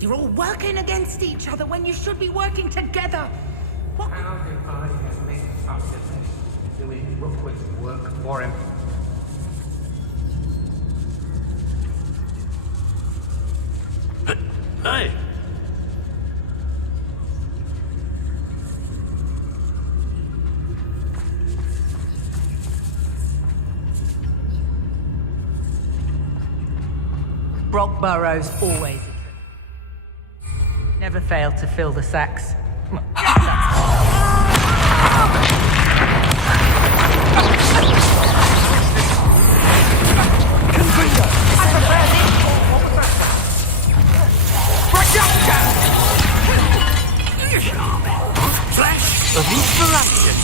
You're all working against each other when you should be working together. What? How did I get mixed up in this? Doing Rookwood's work for him. Hey! Rockborough's always a trick. Never failed to fill the sacks. Flash of inspiration.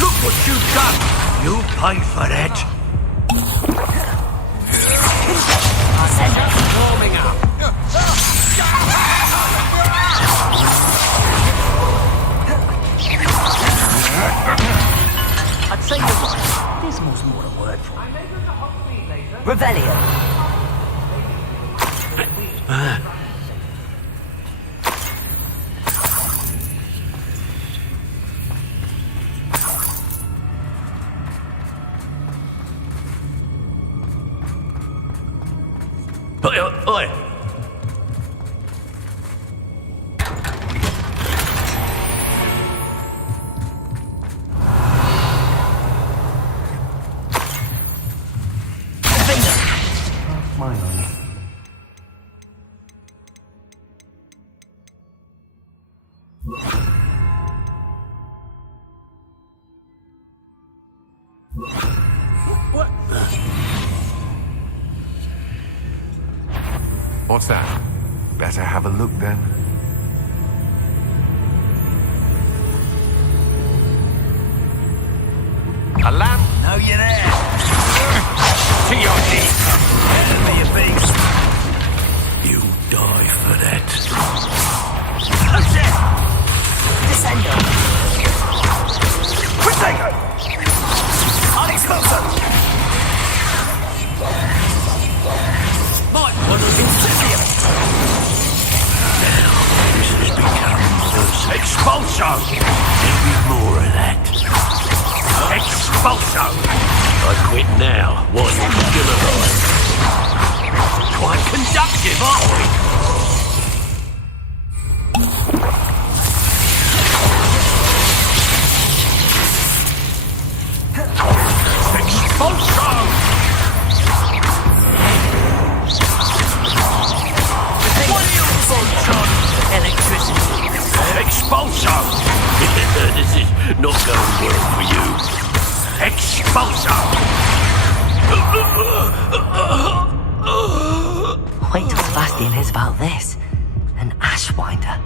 Look what you've done. You paid for that. Warming up. I'd say you're right. There's more a word for it. Revelio. Oi! What's that? Better have a look then. A lamp? No, you're there. To your knees. Enemy of beast. You die for that. That's it. Descendo. Protego. Unexplosive. One of incipient. Now, this has become Expulso! Give me more of that. Expulso! I quit now, while you're still alive. Quite conductive, aren't we? Expulso! Electricity. Expulso! This is not going well for you. Expulso! Wait till Sebastian hears about this. An Ashwinder.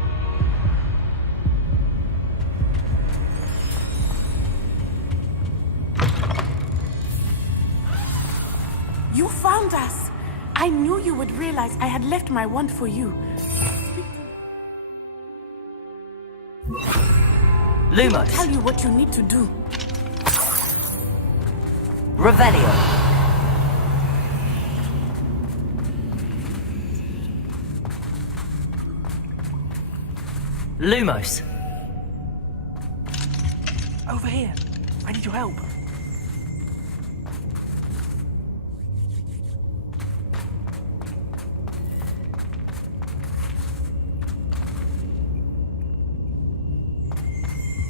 You found us. I knew you would realize I had left my wand for you. Lumos. Tell you what you need to do. Revelio. Lumos. Over here. I need your help.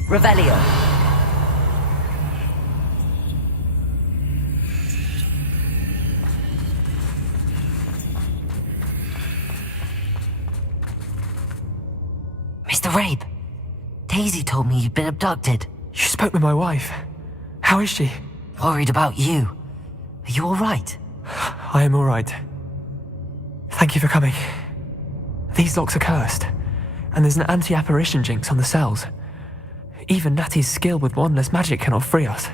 Revelio. Mr. Rabe, Daisy told me you'd been abducted. You spoke with my wife. How is she? Worried about you. Are you alright? I am alright. Thank you for coming. These locks are cursed, and there's an anti-apparition jinx on the cells. Even Natty's skill with wandless magic cannot free us.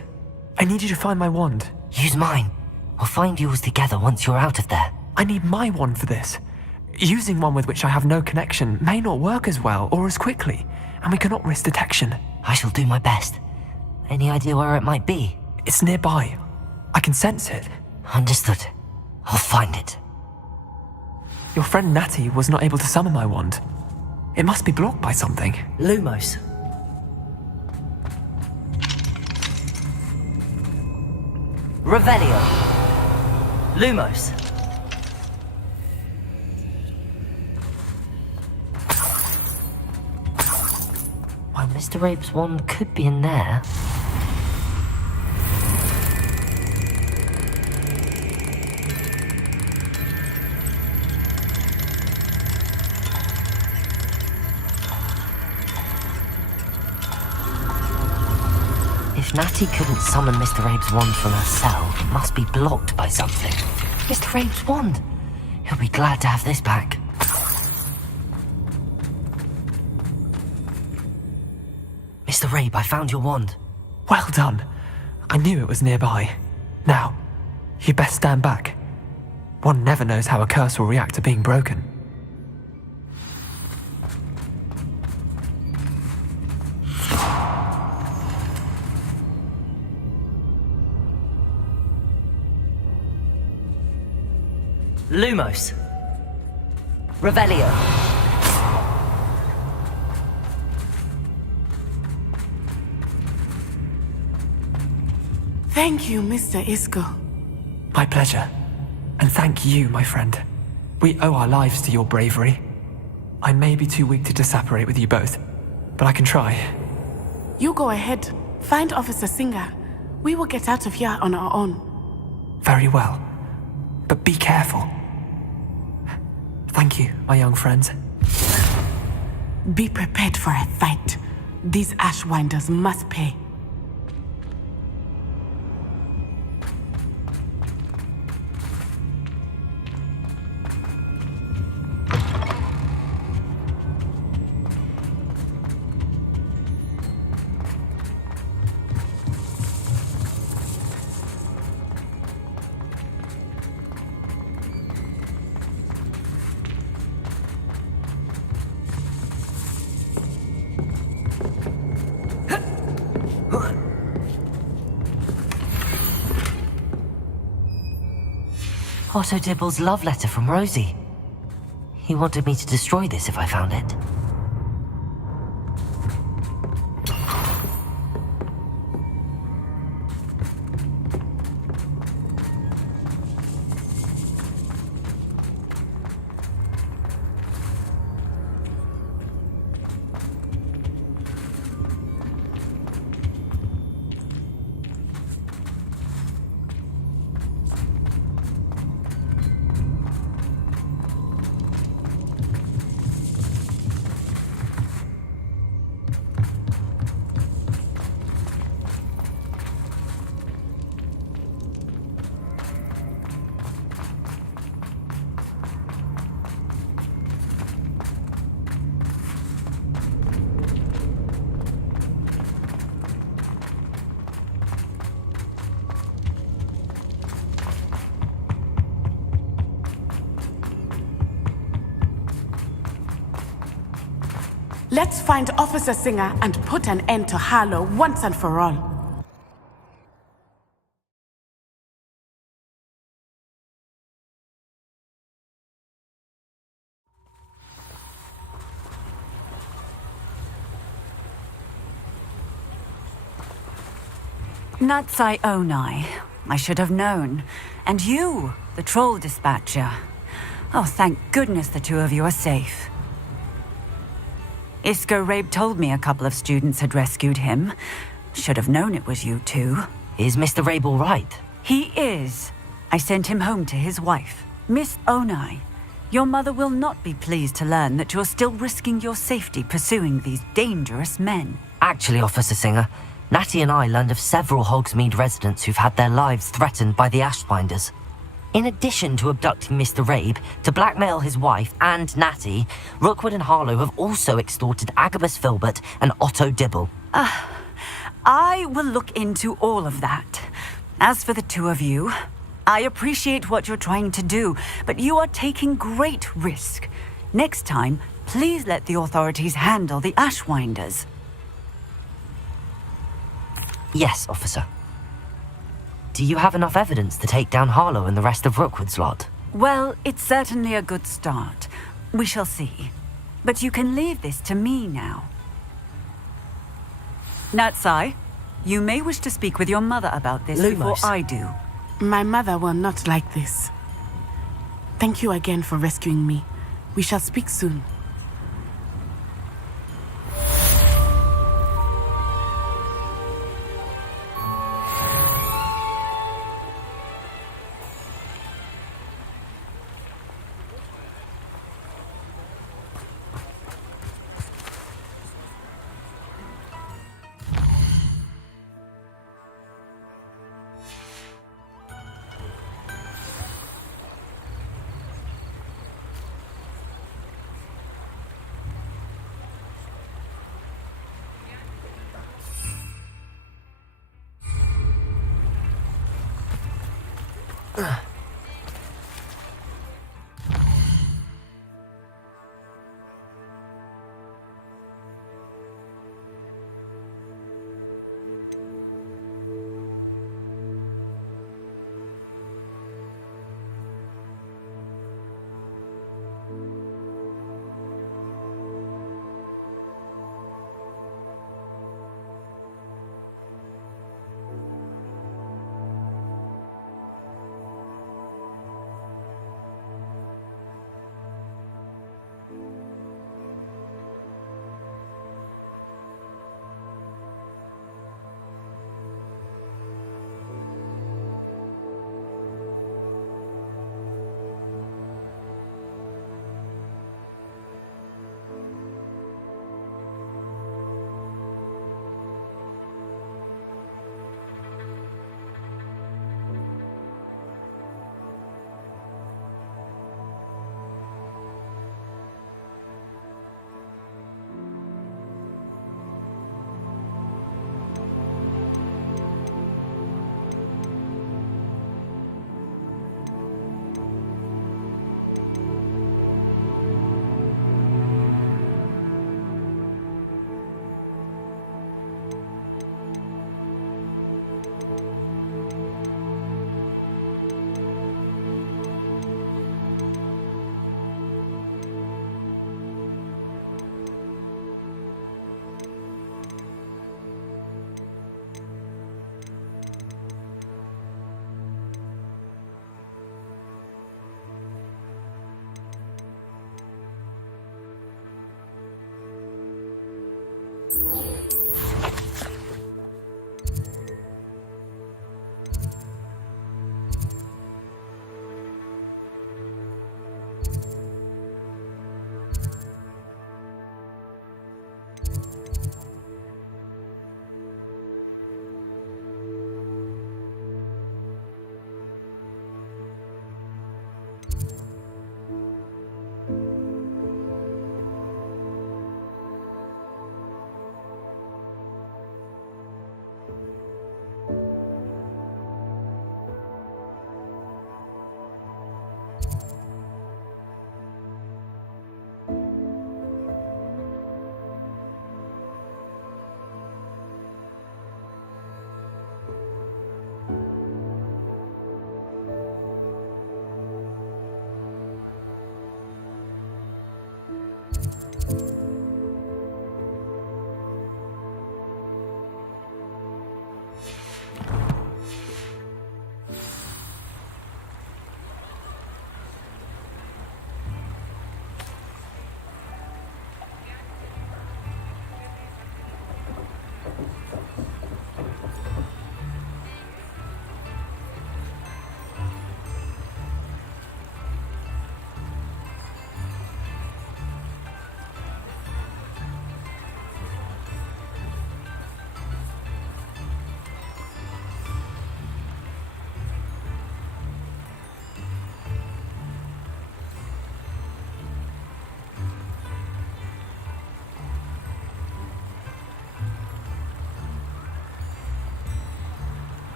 I need you to find my wand. Use mine. We'll find yours together once you're out of there. I need my wand for this. Using one with which I have no connection may not work as well or as quickly, and we cannot risk detection. I shall do my best. Any idea where it might be? It's nearby. I can sense it. Understood. I'll find it. Your friend Natty was not able to summon my wand. It must be blocked by something. Lumos. Revelio. Lumos. Well, Mr. Rabe's wand could be in there. If Natty couldn't summon Mr. Rabe's wand from her cell, it must be blocked by something. Mr. Rabe's wand! He'll be glad to have this back. Mr. Rabe, I found your wand. Well done. I knew it was nearby. Now, you best stand back. One never knows how a curse will react to being broken. Lumos. Revelio. Thank you, Mr. Isco. My pleasure. And thank you, my friend. We owe our lives to your bravery. I may be too weak to disapparate with you both, but I can try. You go ahead. Find Officer Singer. We will get out of here on our own. Very well. But be careful. Thank you, my young friends. Be prepared for a fight. These Ashwinders must pay. Otto Dibble's love letter from Rosie. He wanted me to destroy this if I found it. Let's find Officer Singer and put an end to Harlow once and for all. Natsai Onai. I should have known. And you, the troll dispatcher. Oh, thank goodness the two of you are safe. Isco Rabe told me a couple of students had rescued him. Should have known it was you two. Is Mr. Rabe all right? He is. I sent him home to his wife. Miss Onai, your mother will not be pleased to learn that you're still risking your safety pursuing these dangerous men. Actually, Officer Singer, Natty and I learned of several Hogsmeade residents who've had their lives threatened by the Ashbinders. In addition to abducting Mr. Rabe to blackmail his wife and Natty, Rookwood and Harlow have also extorted Agabus Filbert and Otto Dibble. I will look into all of that. As for the two of you, I appreciate what you're trying to do, but you are taking great risk. Next time, please let the authorities handle the Ashwinders. Yes, officer. Do you have enough evidence to take down Harlow and the rest of Rookwood's lot? Well, it's certainly a good start. We shall see. But you can leave this to me now. Natsai, you may wish to speak with your mother about this before I do. My mother will not like this. Thank you again for rescuing me. We shall speak soon.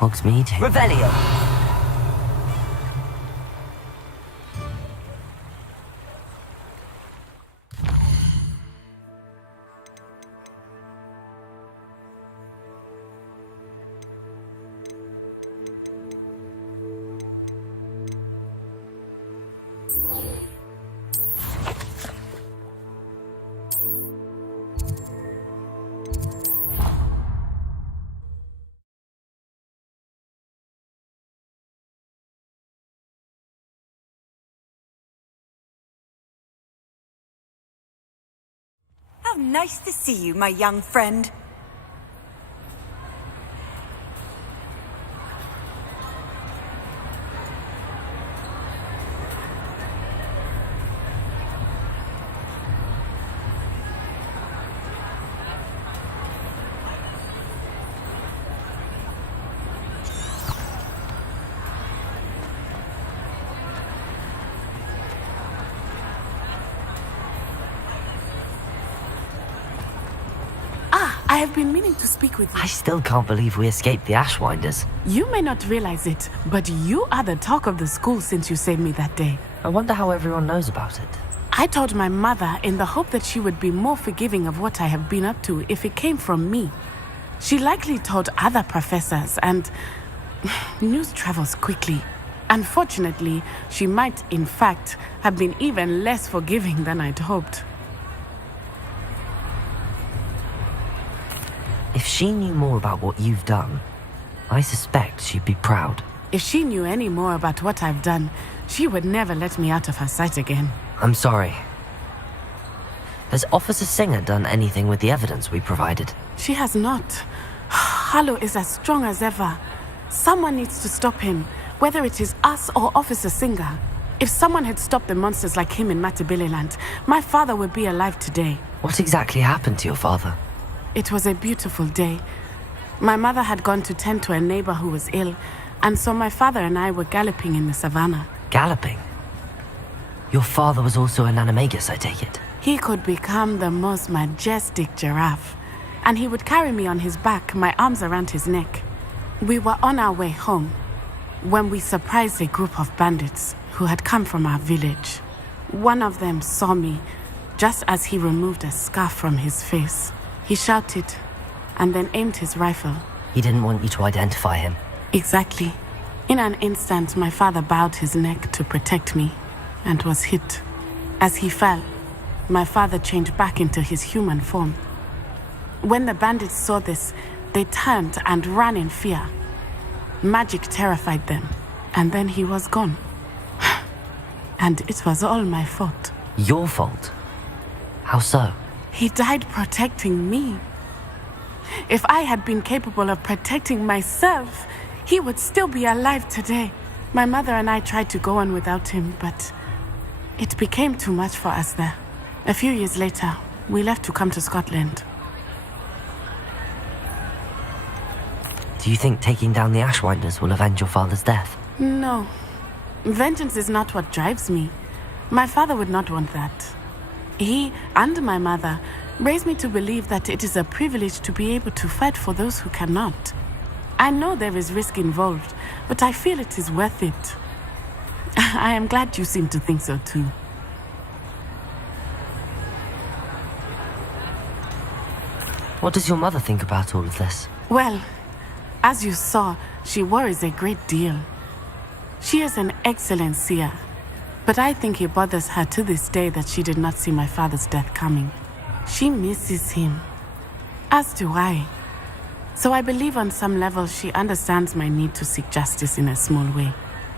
Hogsmeade. Revelio. How nice to see you, my young friend. I have been meaning to speak with you. I still can't believe we escaped the Ashwinders. You may not realize it, but you are the talk of the school since you saved me that day. I wonder how everyone knows about it. I told my mother in the hope that she would be more forgiving of what I have been up to if it came from me. She likely told other professors, and news travels quickly. Unfortunately, she might, in fact, have been even less forgiving than I'd hoped. If she knew more about what you've done, I suspect she'd be proud. If she knew any more about what I've done, she would never let me out of her sight again. I'm sorry. Has Officer Singer done anything with the evidence we provided? She has not. Harlow is as strong as ever. Someone needs to stop him, whether it is us or Officer Singer. If someone had stopped the monsters like him in Matabeleland, my father would be alive today. What exactly happened to your father? It was a beautiful day. My mother had gone to tend to a neighbor who was ill, and so my father and I were galloping in the savannah. Galloping? Your father was also an animagus, I take it? He could become the most majestic giraffe, and he would carry me on his back, my arms around his neck. We were on our way home when we surprised a group of bandits who had come from our village. One of them saw me just as he removed a scarf from his face. He shouted and then aimed his rifle. He didn't want you to identify him. Exactly. In an instant, my father bowed his neck to protect me and was hit. As he fell, my father changed back into his human form. When the bandits saw this, they turned and ran in fear. Magic terrified them, and then he was gone. And it was all my fault. Your fault? How so? He died protecting me. If I had been capable of protecting myself, he would still be alive today. My mother and I tried to go on without him, but it became too much for us there. A few years later, we left to come to Scotland. Do you think taking down the Ashwinders will avenge your father's death? No. Vengeance is not what drives me. My father would not want that. He and my mother raised me to believe that it is a privilege to be able to fight for those who cannot. I know there is risk involved, but I feel it is worth it. I am glad you seem to think so too. What does your mother think about all of this? Well, as you saw, she worries a great deal. She is an excellent seer, but I think it bothers her to this day that she did not see my father's death coming. She misses him, as do I. So I believe on some level she understands my need to seek justice in a small way.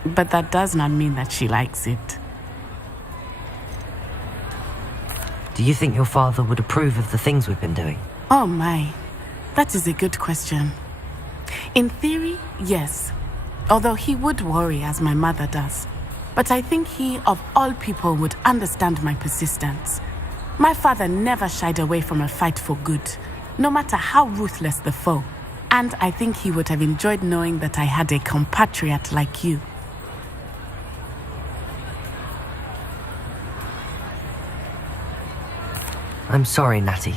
But that does not mean that she likes it. Do you think your father would approve of the things we've been doing? Oh my, that is a good question. In theory, yes. Although he would worry as my mother does. But I think he, of all people, would understand my persistence. My father never shied away from a fight for good, no matter how ruthless the foe. And I think he would have enjoyed knowing that I had a compatriot like you. I'm sorry, Natty.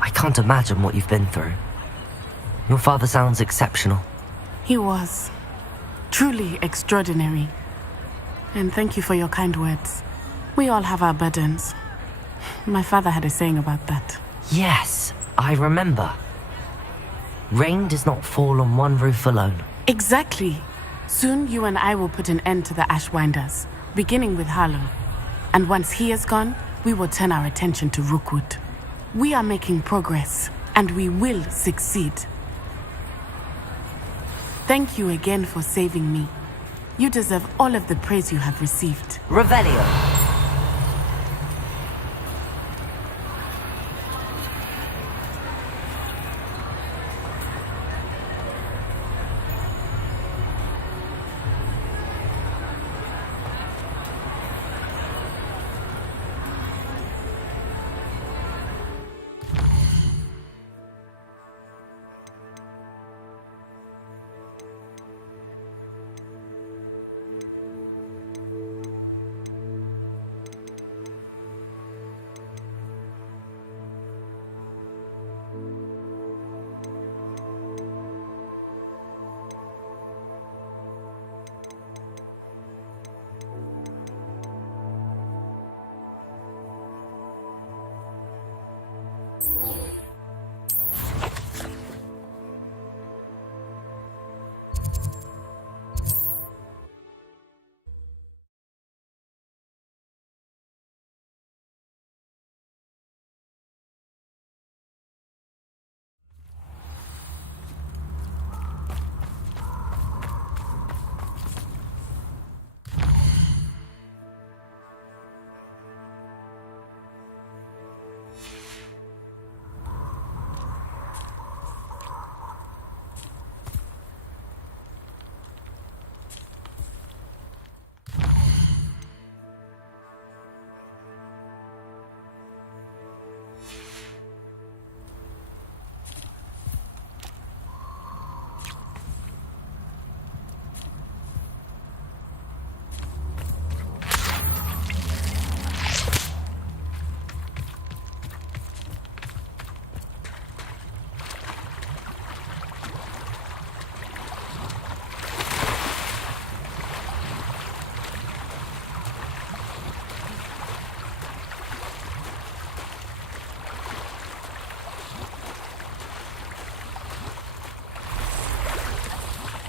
I can't imagine what you've been through. Your father sounds exceptional. He was truly extraordinary. And thank you for your kind words. We all have our burdens. My father had a saying about that. Yes, I remember. Rain does not fall on one roof alone. Exactly. Soon you and I will put an end to the Ashwinders, beginning with Harlow. And once he is gone, we will turn our attention to Rookwood. We are making progress, and we will succeed. Thank you again for saving me. You deserve all of the praise you have received. Revelio.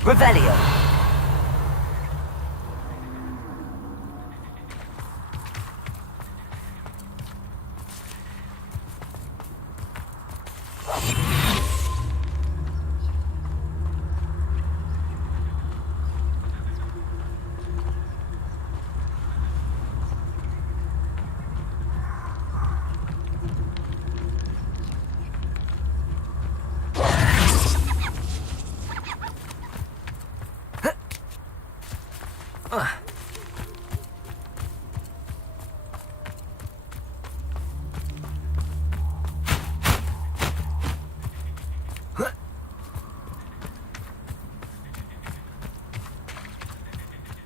Revelio.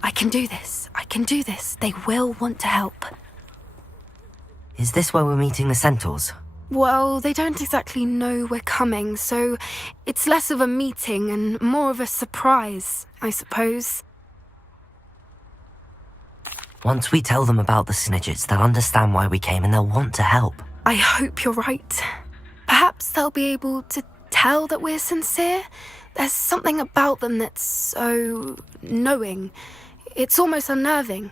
I can do this. I can do this. They will want to help. Is this where we're meeting the Centaurs? Well, they don't exactly know we're coming, so it's less of a meeting and more of a surprise, I suppose. Once we tell them about the Snidgets, they'll understand why we came and they'll want to help. I hope you're right. Perhaps they'll be able to tell that we're sincere. There's something about them that's so knowing. It's almost unnerving.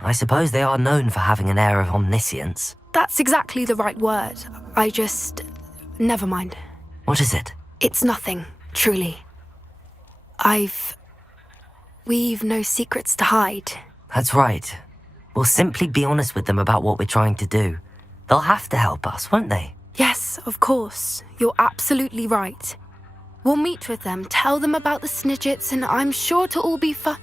I suppose they are known for having an air of omniscience. That's exactly the right word. Never mind. What is it? It's nothing, truly. We've no secrets to hide. That's right. We'll simply be honest with them about what we're trying to do. They'll have to help us, won't they? Yes, of course. You're absolutely right. We'll meet with them, tell them about the Snidgets, and I'm sure it'll all be fun.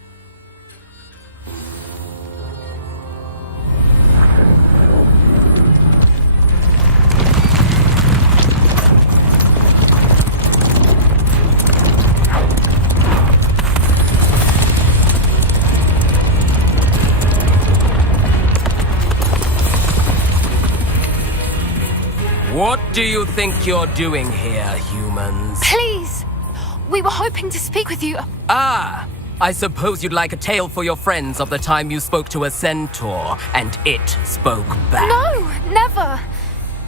What do you think you're doing here, humans? Please! We were hoping to speak with you. Ah, I suppose you'd like a tale for your friends of the time you spoke to a centaur and it spoke back. No, never.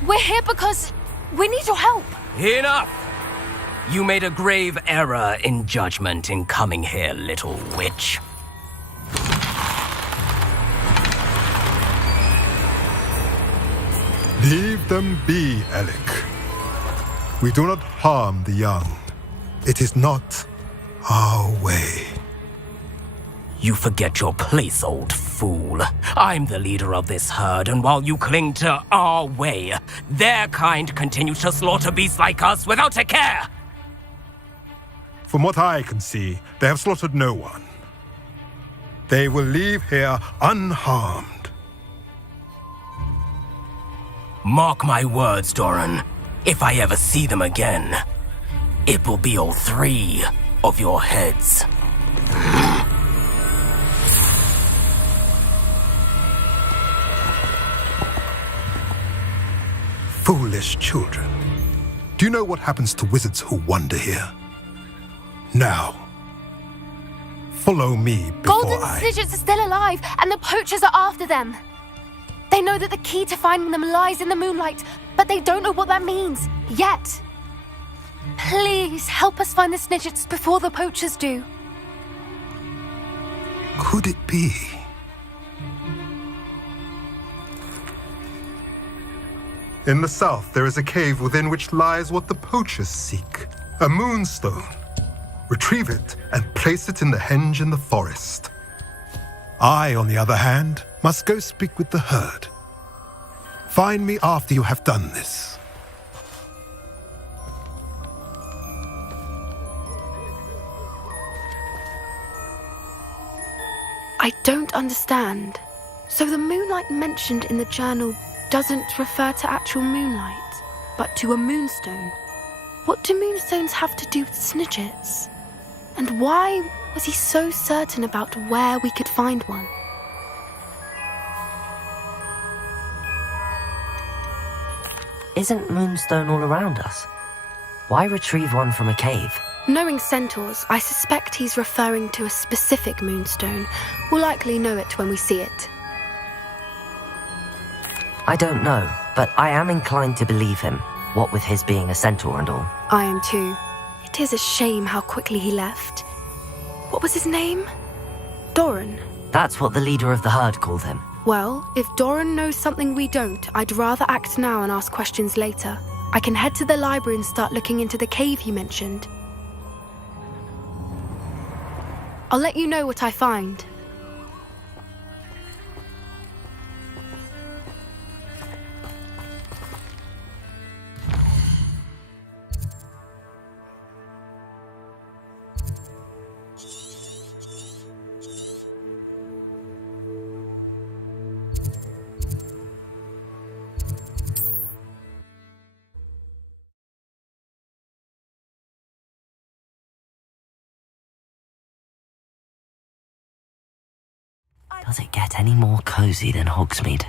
We're here because we need your help. Enough! You made a grave error in judgment in coming here, little witch. Leave them be, Alec. We do not harm the young. It is not our way. You forget your place, old fool. I'm the leader of this herd, and while you cling to our way, their kind continues to slaughter beasts like us without a care. From what I can see, they have slaughtered no one. They will leave here unharmed. Mark my words, Doran. If I ever see them again, it will be all 3 of your heads. Foolish children. Do you know what happens to wizards who wander here? Now, follow me before Golden Snidgets are still alive, and the poachers are after them. They know that the key to finding them lies in the moonlight, but they don't know what that means, yet. Please, help us find the Snidgets before the poachers do. Could it be? In the south, there is a cave within which lies what the poachers seek. A moonstone. Retrieve it and place it in the henge in the forest. I, on the other hand, must go speak with the herd. Find me after you have done this. I don't understand. So the moonlight mentioned in the journal doesn't refer to actual moonlight, but to a moonstone. What do moonstones have to do with Snidgets? And why was he so certain about where we could find one? Isn't moonstone all around us? Why retrieve one from a cave? Knowing centaurs, I suspect he's referring to a specific moonstone. We'll likely know it when we see it. I don't know, but I am inclined to believe him, what with his being a centaur and all. I am too. It is a shame how quickly he left. What was his name? Doran. That's what the leader of the herd called him. Well, if Doran knows something we don't, I'd rather act now and ask questions later. I can head to the library and start looking into the cave he mentioned. I'll let you know what I find. Does it get any more cozy than Hogsmeade?